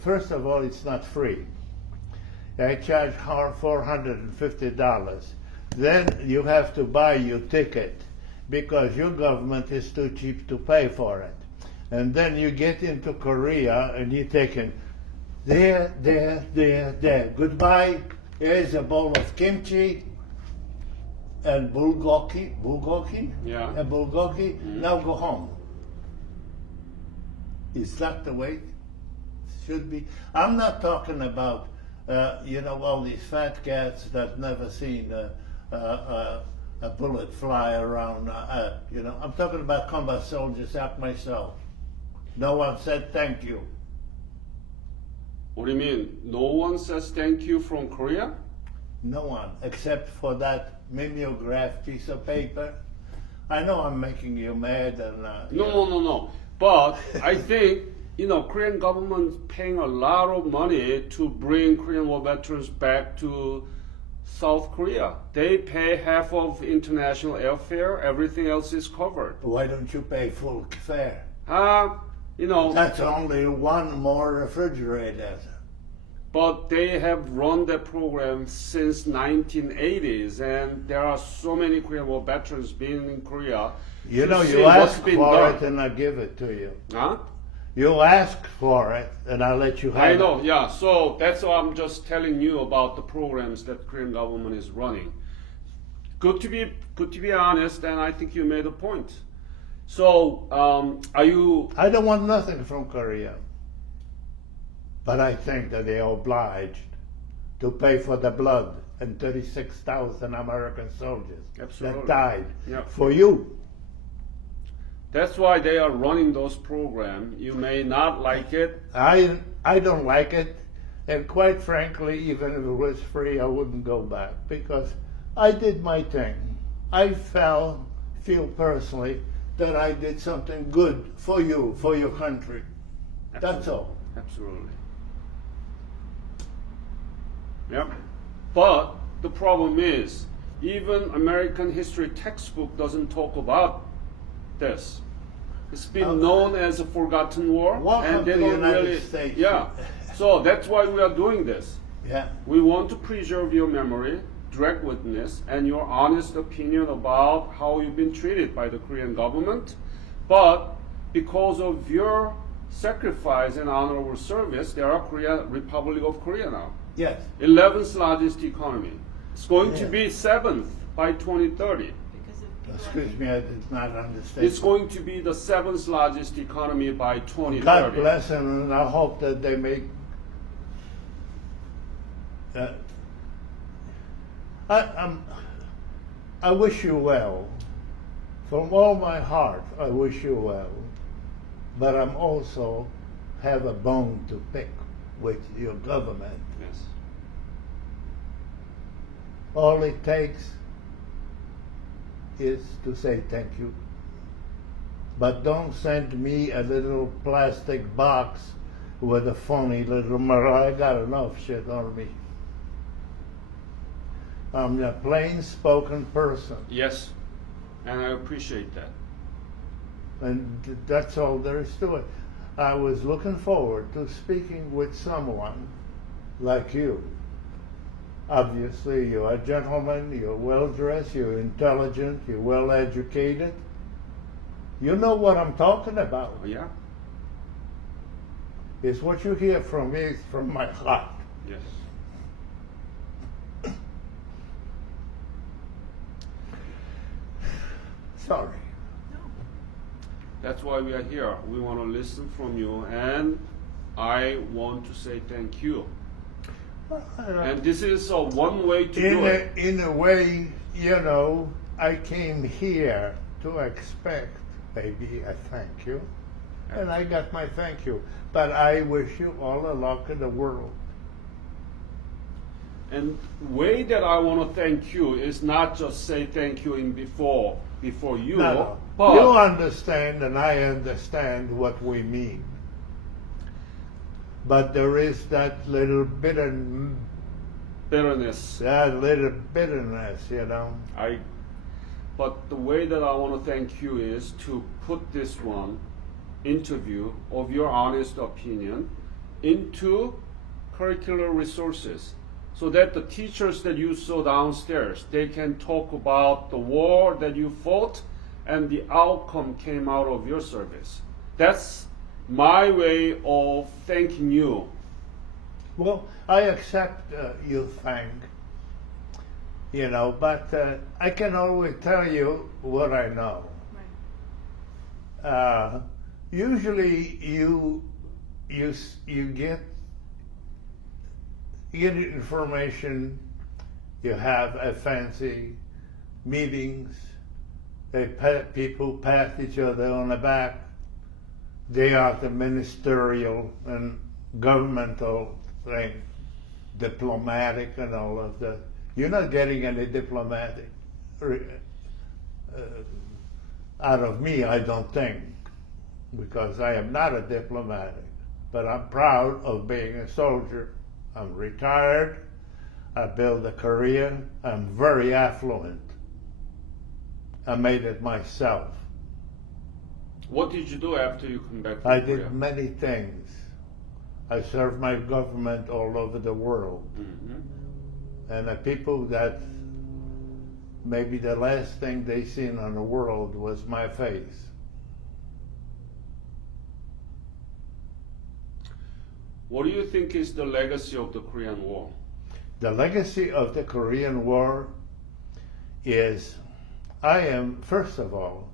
first of all, it's not free. They charge $450. Then you have to buy your ticket because your government is too cheap to pay for it. And then you get into Korea and you're taking there. Goodbye. Here's a bowl of kimchi. and Bulgoki, Yeah. and Bulgoki, now go home. Is that the way it should be? I'm not talking about, all these fat cats that never seen a bullet fly around. I'm talking about combat soldiers like myself. No one said thank you. What do you mean? No one says thank you from Korea? No one, except for that mimeograph piece of paper. I know I'm making you mad, and No. But I think, Korean government paying a lot of money to bring Korean War veterans back to South Korea. They pay half of international airfare. Everything else is covered. Why don't you pay full fare? That's That's only one more refrigerator. But they have run that program since 1980s, and there are so many Korean War veterans being in Korea. You to know, see you what's ask been for done. it and I give it to you. Huh? You ask for it and I let you have I it. know, yeah. So that's why I'm just telling you about the programs that Korean government is running. Good to be honest, and I think you made a point. So, are you? I don't want nothing from Korea. But I think that they are obliged to pay for the blood and 36,000 American soldiers Absolutely. that died Yeah. for you. That's why they are running those programs. You may not like it. I don't like it, and quite frankly, even if it was free, I wouldn't go back because I did my thing. I feel personally that I did something good for you, for your country. That's all. Absolutely. Yep. But the problem is, even American history textbook doesn't talk about this. It's been known as a forgotten war, Welcome and they to the don't United really. States. Yeah. So that's why we are doing this. Yeah. We want to preserve your memory, direct witness, and your honest opinion about how you've been treated by the Korean government. But because of your sacrifice and honorable service, there are Republic of Korea now. Yes. 11th largest economy. It's going to Yeah. be 7th by 2030. Because of people Excuse me, I did not understand. It's going to be the 7th largest economy by 2030. God bless them, and I hope that they make. I wish you well. From all my heart, I wish you well. But I'm also have a bone to pick with your government. Yes. All it takes is to say thank you. But don't send me a little plastic box with a phony little I got enough shit on me. I'm a plain spoken person, Yes. And I appreciate that. and that's all there is to it. I was looking forward to speaking with someone like you. Obviously, you're a gentleman, you're well dressed, you're intelligent, you're well educated. You know what I'm talking about. Oh, yeah? It's what you hear from me from my heart. Yes. Sorry. That's why we are here. We want to listen from you, and I want to say thank you. And this is one way to do it. In a way, I came here to expect maybe a thank you, and I got my thank you. But I wish you all the luck in the world. And way that I want to thank you is not just say thank you in before you, No. but You understand, and I understand what we mean. But there is that little bitterness. bitterness, But the way that I want to thank you is to put this interview of your honest opinion into curricular resources, so that the teachers that you saw downstairs, they can talk about the war that you fought and the outcome came out of your service. That's my way of thanking you. Well, I accept you thank. you know, but I can always tell you what I know. Right. Usually you get information, you have a fancy meetings, people pat each other on the back. They are the ministerial and governmental thing, diplomatic and all of that. You're not getting any diplomatic out of me, I don't think, because I am not a diplomatic. But I'm proud of being a soldier. I'm retired. I built a career. I'm very affluent. I made it myself. What did you do after you come back from I Korea? did many things. I served my government all over the world. Mm-hmm. And the people that maybe the last thing they seen on the world was my face. What do you think is the legacy of the Korean War? The legacy of the Korean War is, first of all,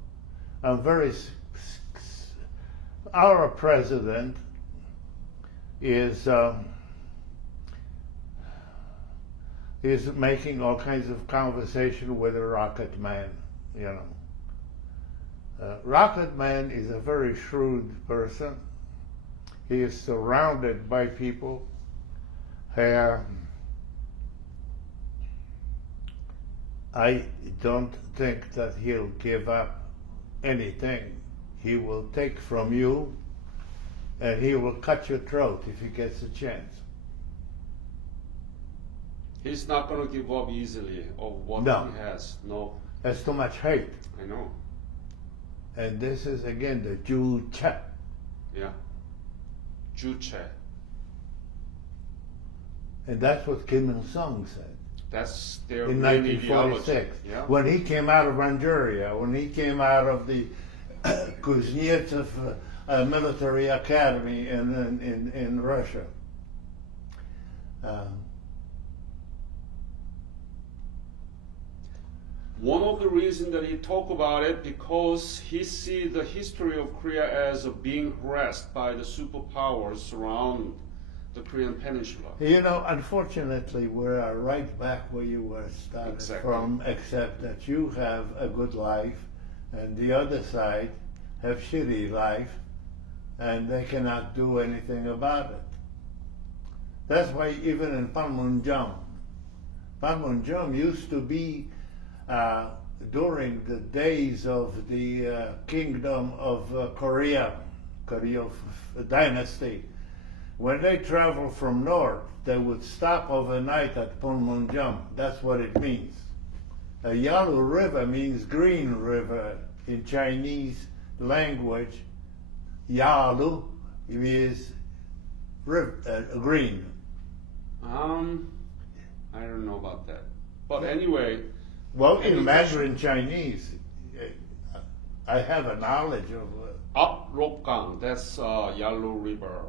our president is making all kinds of conversation with a rocket man, you know. Rocket man is a very shrewd person. He is surrounded by people who I don't think that he'll give up anything. He will take from you and he will cut your throat if he gets a chance. He's not going to give up easily of what No. he has. No, There's too much hate. I know. And this is again the Jew check. Yeah. Juche. And that's what Kim Il-sung said That's their in main 1946. ideology. Yeah. When he came out of Manchuria, when he came out of the Kuznetsov military academy in Russia. One of the reasons that he talk about it because he see the history of Korea as being harassed by the superpowers around the Korean Peninsula. You know, unfortunately, we're right back where you were started Exactly. from, except that you have a good life, and the other side have shitty life, and they cannot do anything about it. That's why even in Panmunjom used to be during the days of the kingdom of Korea dynasty. When they traveled from north, they would stop overnight at Panmunjom. That's what it means. Yalu River means green river in Chinese language. Yalu is green. I don't know about that. But anyway, Well, Any in question? Mandarin Chinese, I have a knowledge of up Ropgang, that's Yellow River.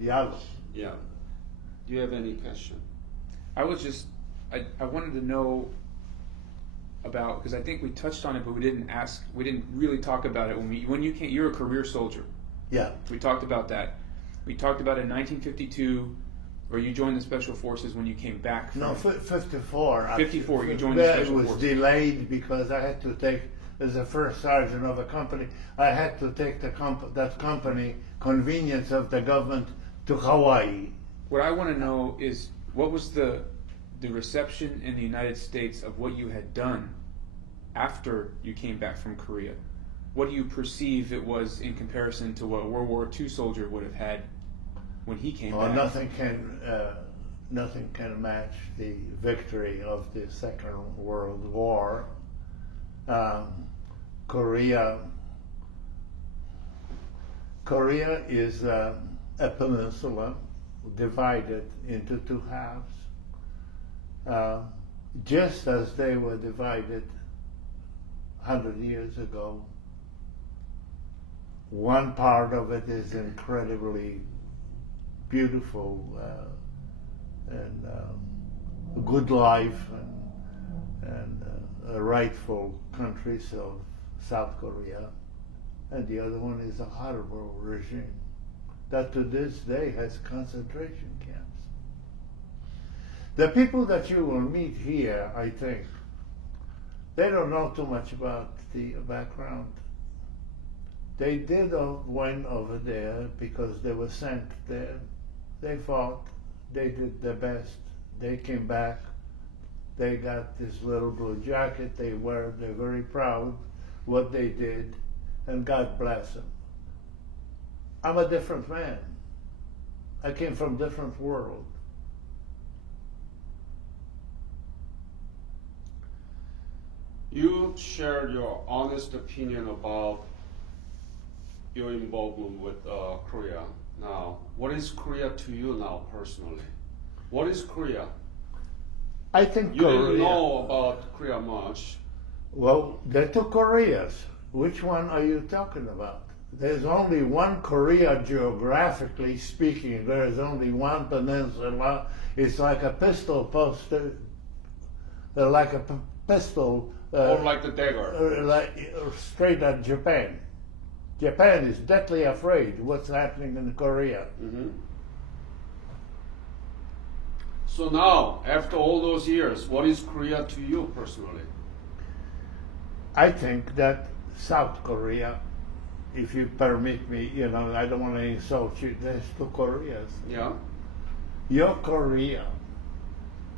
Yalu. Yeah. Do you have any question? I wanted to know about, because I think we touched on it, but we didn't really talk about it when you came. You're a career soldier. Yeah. We talked about that. We talked about it in 1952, where you joined the Special Forces when you came back from. No, 54. 54, you joined the That Special was Forces. delayed because I had to take, as a first sergeant of a company, I had to take that company, convenience of the government, to Hawaii. What I want to know is, what was the reception in the United States of what you had done after you came back from Korea? What do you perceive it was in comparison to what a World War II soldier would have had when he came Well, back? nothing can match the victory of the Second World War. Korea is a peninsula divided into two halves, just as they were divided 100 years ago. One part of it is incredibly beautiful and good life, and rightful countries of South Korea, and the other one is a horrible regime that to this day has concentration camps. The people that you will meet here, I think, they don't know too much about the background. They did went over there because they were sent there. They fought, they did their best, they came back, they got this little blue jacket they wear, they're very proud what they did, and God bless them. I'm a different man. I came from a different world. You shared your honest opinion about your involvement with Korea. Now, what is Korea to you now personally? What is Korea? I think You Korea. didn't know about Korea much. Well, there are two Koreas. Which one are you talking about? There's only one Korea geographically speaking. There is only one peninsula. It's like a pistol poster, like a pistol. Or like the dagger. Straight at Japan. Japan is deathly afraid what's happening in Korea. Mhm. So now, after all those years, what is Korea to you personally? I think that South Korea, if you permit me, I don't want to insult you, there's two Koreas. Yeah. Your Korea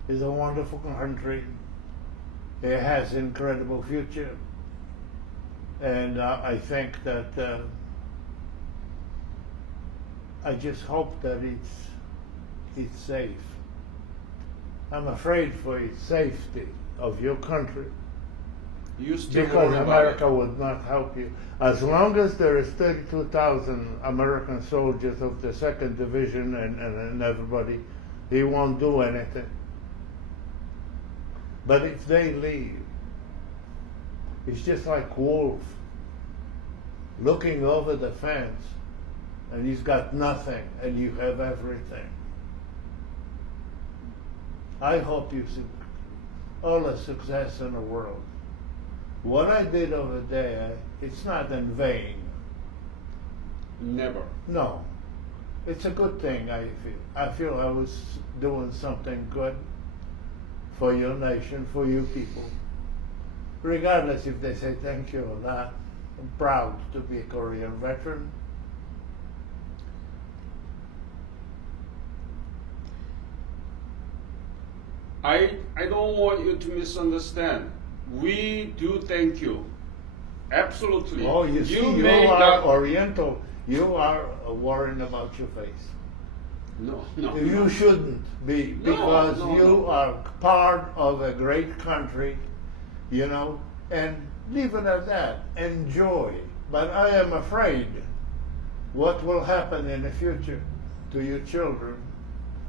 is a wonderful country. It has incredible future. And I think that I just hope that it's safe. I'm afraid for the safety of your country You still because worry about America it. would not help you. As long as there is 32,000 American soldiers of the 2nd Division and everybody, he won't do anything. But if they leave, it's just like wolf looking over the fence and he's got nothing and you have everything. I hope you see all the success in the world. What I did over there, it's not in vain. Never. No. It's a good thing, I feel. I feel I was doing something good for your nation, for you people. Regardless if they say thank you or not, I'm proud to be a Korean veteran. I don't want you to misunderstand. We do thank you. Absolutely. Oh, you see, you may are not. Oriental. You are worrying about your face. No, no. You shouldn't be, No, because no, you no. are part of a great country, and leave it at that. Enjoy. But I am afraid what will happen in the future to your children.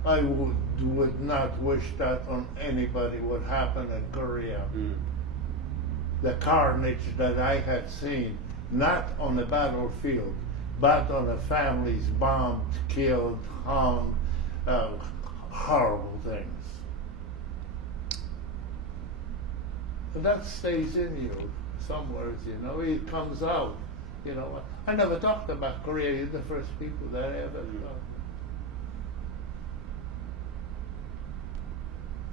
I would not wish that on anybody what happened in Korea. Mm. The carnage that I had seen, not on the battlefield, but on the families bombed, killed, hung, horrible things. And that stays in you somewhere, it comes out. I never talked about Korea. You're the first people that I ever talked.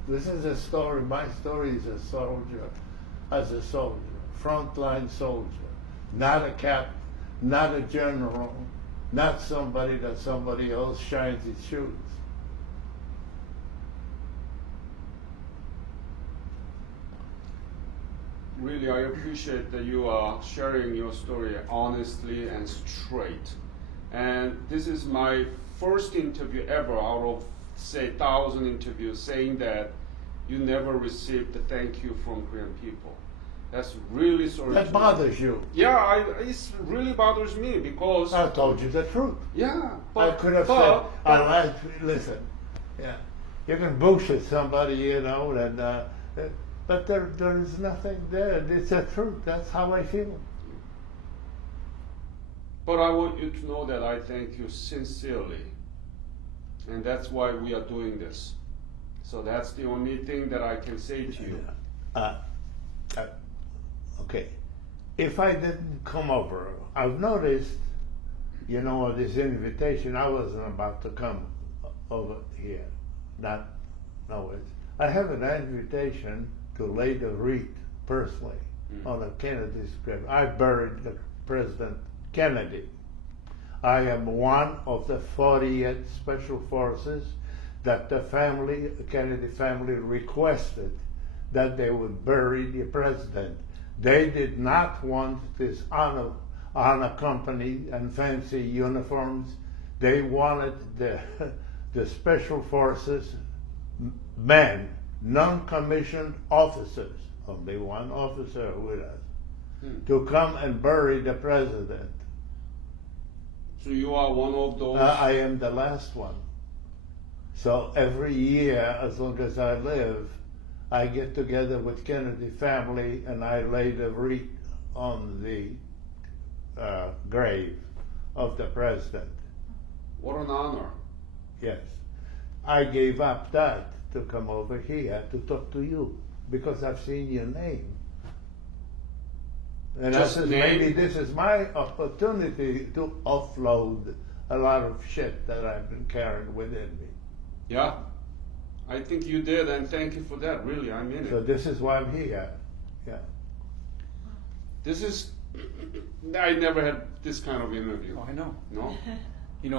This is a story. My story is a soldier, frontline soldier, not a captain, not a general, not somebody that somebody else shines his shoes. Really, I appreciate that you are sharing your story honestly and straight. And this is my first interview ever out of, say, 1,000 interviews saying that you never received the thank you from Korean people. That's really sorry. That bothers you. Yeah, it really bothers me because. I told you the truth. Yeah, I could have said, listen, yeah, you can bullshit somebody, but there is nothing there. It's the truth. That's how I feel. But I want you to know that I thank you sincerely. And that's why we are doing this. So that's the only thing that I can say to you. Uh, uh, okay. If I didn't come over, I've noticed, this invitation, I wasn't about to come over here. Not, no, I have an invitation to lay the wreath personally on a Kennedy's grave. I buried the President Kennedy. I am one of the 40th Special Forces that the Kennedy family requested that they would bury the president. They did not want this honor company and fancy uniforms. They wanted the Special Forces men, non-commissioned officers, only one officer with us, to come and bury the president. So you are one of those. I am the last one. So every year, as long as I live, I get together with Kennedy family and I lay the wreath on the grave of the president. What an honor. Yes. I gave up that to come over here to talk to you because I've seen your name. And I Just said, name? maybe this is my opportunity to offload a lot of shit that I've been carrying within me. Yeah, I think you did, and thank you for that. Really, I mean So it. this is why I'm here. Yeah. This is. I never had this kind of interview. Oh, I know. No.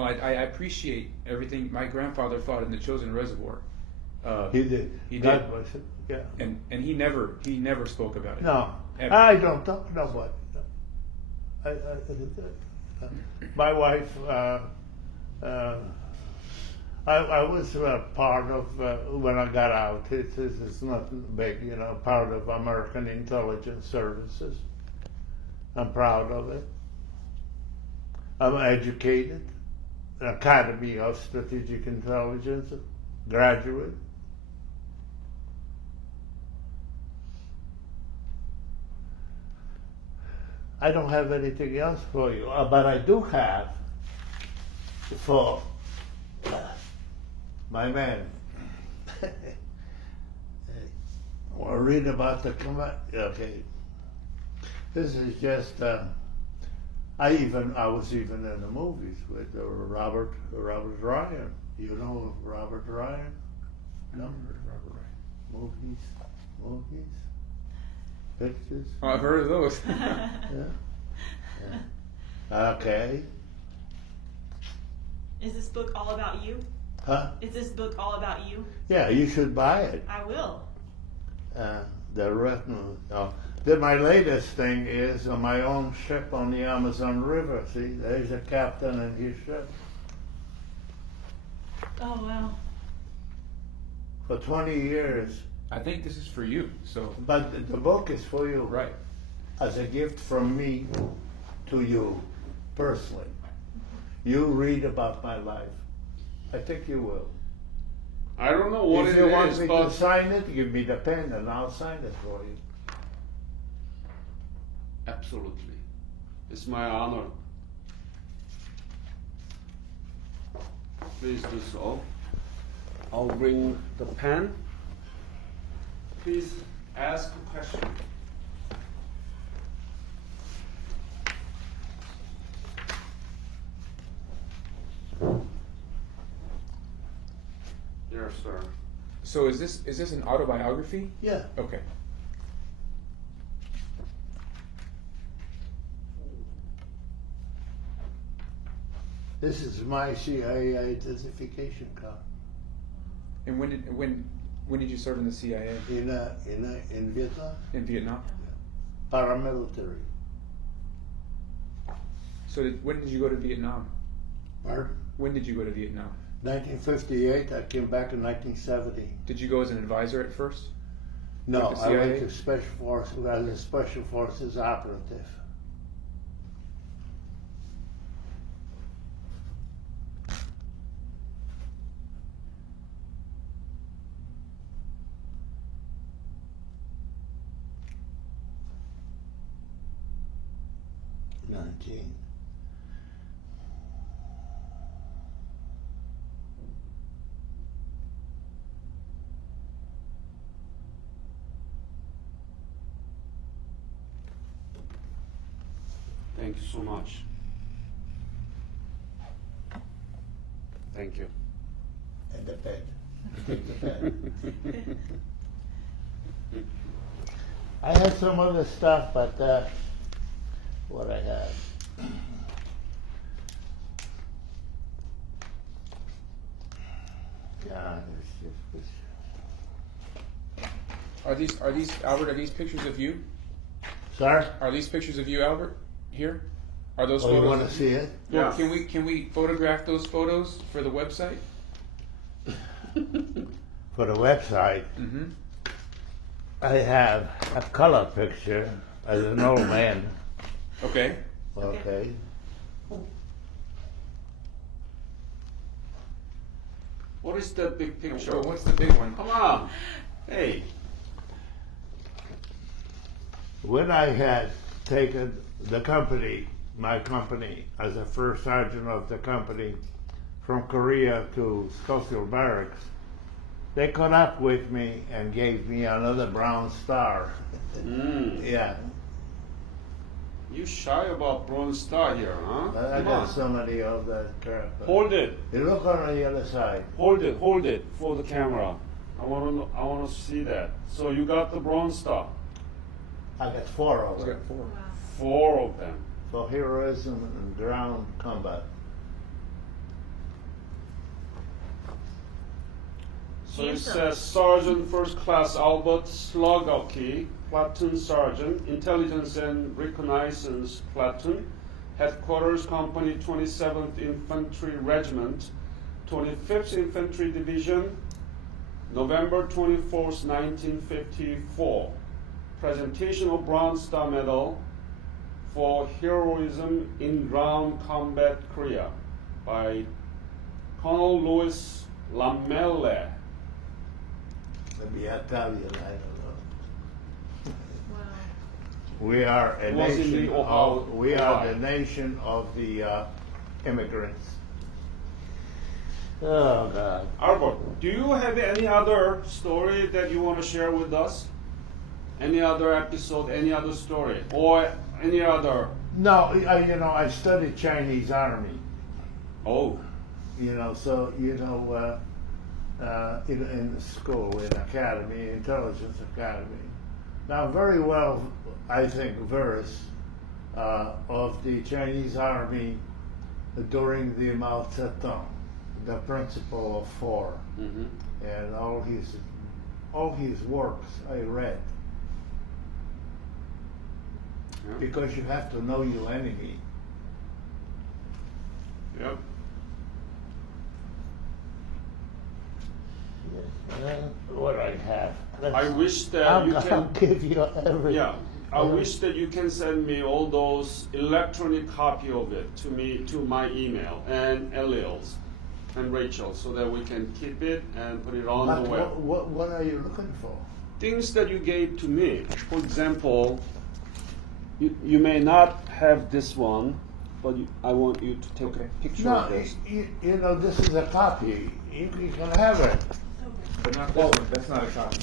I appreciate everything. My grandfather fought in the Chosin Reservoir. He did. He That did. was it. Yeah. And he never spoke about it. No, Ever. I don't talk about it. My wife, I was part of, when I got out, it's nothing big, part of American Intelligence Services. I'm proud of it. I'm educated, Academy of Strategic Intelligence, graduate. I don't have anything else for you, but I do have for my man. I'll read about the command. Okay, this is just. I was even in the movies with Robert Ryan. You know Robert Ryan? No, Robert Ryan. Movies, pictures. Oh, I've heard of those. Yeah. Okay. Is this book all about you? Huh? Is this book all about you? Yeah, you should buy it. I will. The retinue. Then my latest thing is on my own ship on the Amazon River. See, there's a captain and his ship. Oh wow. For 20 years. I think this is for you. So But the book is for you. right. As a gift from me to you, personally. You read about my life. I think you will. I don't know what if it you want is, me but to sign it, give me the pen and I'll sign it for you. absolutely, it's my honor. Please do so. I'll bring the pen. Please ask a question. Yes, sir. So is this an autobiography? Yeah. Okay. This is my CIA identification card. And when did you serve in the CIA? In Vietnam, In Vietnam. paramilitary. So when did you go to Vietnam? Pardon? When did you go to Vietnam? 1958. I came back in 1970. Did you go as an advisor at first? No, With the I went CIA? to Special Forces as a Special Forces operative. Thank you so much. Thank you. And the pen. Take the pen. I had some other stuff, but what I have. God, it's Are these Albert? Are these pictures of you? Sir? Are these pictures of you, Albert? Here? Are those Oh, photos? you want to of see it? Well, Yeah. can we photograph those photos for the website? For the website, Mm-hmm. I have a color picture as an old man. Okay. Okay. What is that big picture? So what's the big one? Come on. Hey. When I had taken the company, my company, as a first sergeant of the company from Korea to Schofield Barracks, they caught up with me and gave me another Brown Star. Yeah, You shy about Bronze Star here, huh? I Come got on. so many of that crap. Hold it. You look on the other side. Hold it for the camera. I want to see that. So you got the Bronze Star. I got 4 of He's them got 4. Wow. 4 of them. for heroism and ground combat. So it Handsome. says Sergeant First Class Albert Slugocki, Platoon Sergeant, Intelligence and Reconnaissance Platoon, Headquarters Company 27th Infantry Regiment, 25th Infantry Division, November 24th, 1954. Presentation of Bronze Star Medal for Heroism in Ground Combat Korea by Colonel Louis Lamelle. Maybe Italian, I don't know. Wow. We are a It was in nation the Ohio- of, we are Ohio. the nation of the immigrants. Oh God. Albert, do you have any other story that you want to share with us? Any other episode, any other story, or any other? No, I studied Chinese army. Oh, So in school, in academy, intelligence academy. Now, very well, I think, versed of the Chinese army during the Mao Zedong, the principle of 4, mm-hmm. and all his works I read. Yeah. Because you have to know your enemy. Yep. What I have. I wish that I'll you can. give you everything. Yeah, I wish that you can send me all those electronic copy of it to my email and Elil's and Rachel, so that we can keep it and put it on But the web. what are you looking for? Things that you gave to me. For example, you may not have this one, but I want you to take a picture No, of this. this is a copy. You can have it. But not this one. That's not a copy.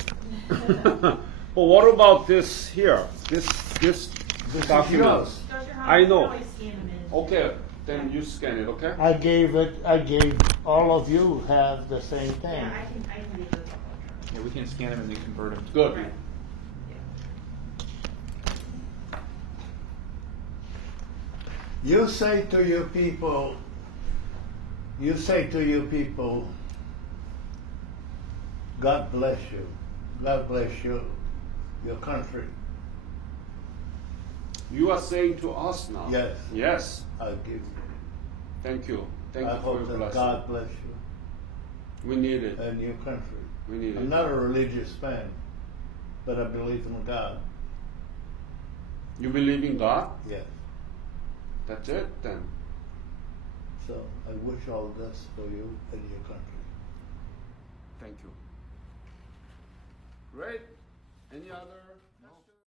But what about this here? This This is document. yours. Dr. I Howard, you know. can always scan them in. Okay, then you scan it. Okay. I gave all of you have the same thing. Yeah, I can get those electronic. Yeah, we can scan them and then convert them. Good. Right. You say to your people, God bless you. God bless you, your country. You are saying to us now. Yes. Yes. I'll give you. Thank you. Thank I you for hope your that blessing. God bless you We need it. and your country. We need I'm it. not a religious man, but I believe in God. You believe in God? Yes. That's it then. So I wish all this for you and your country. Thank you. Great. Any other?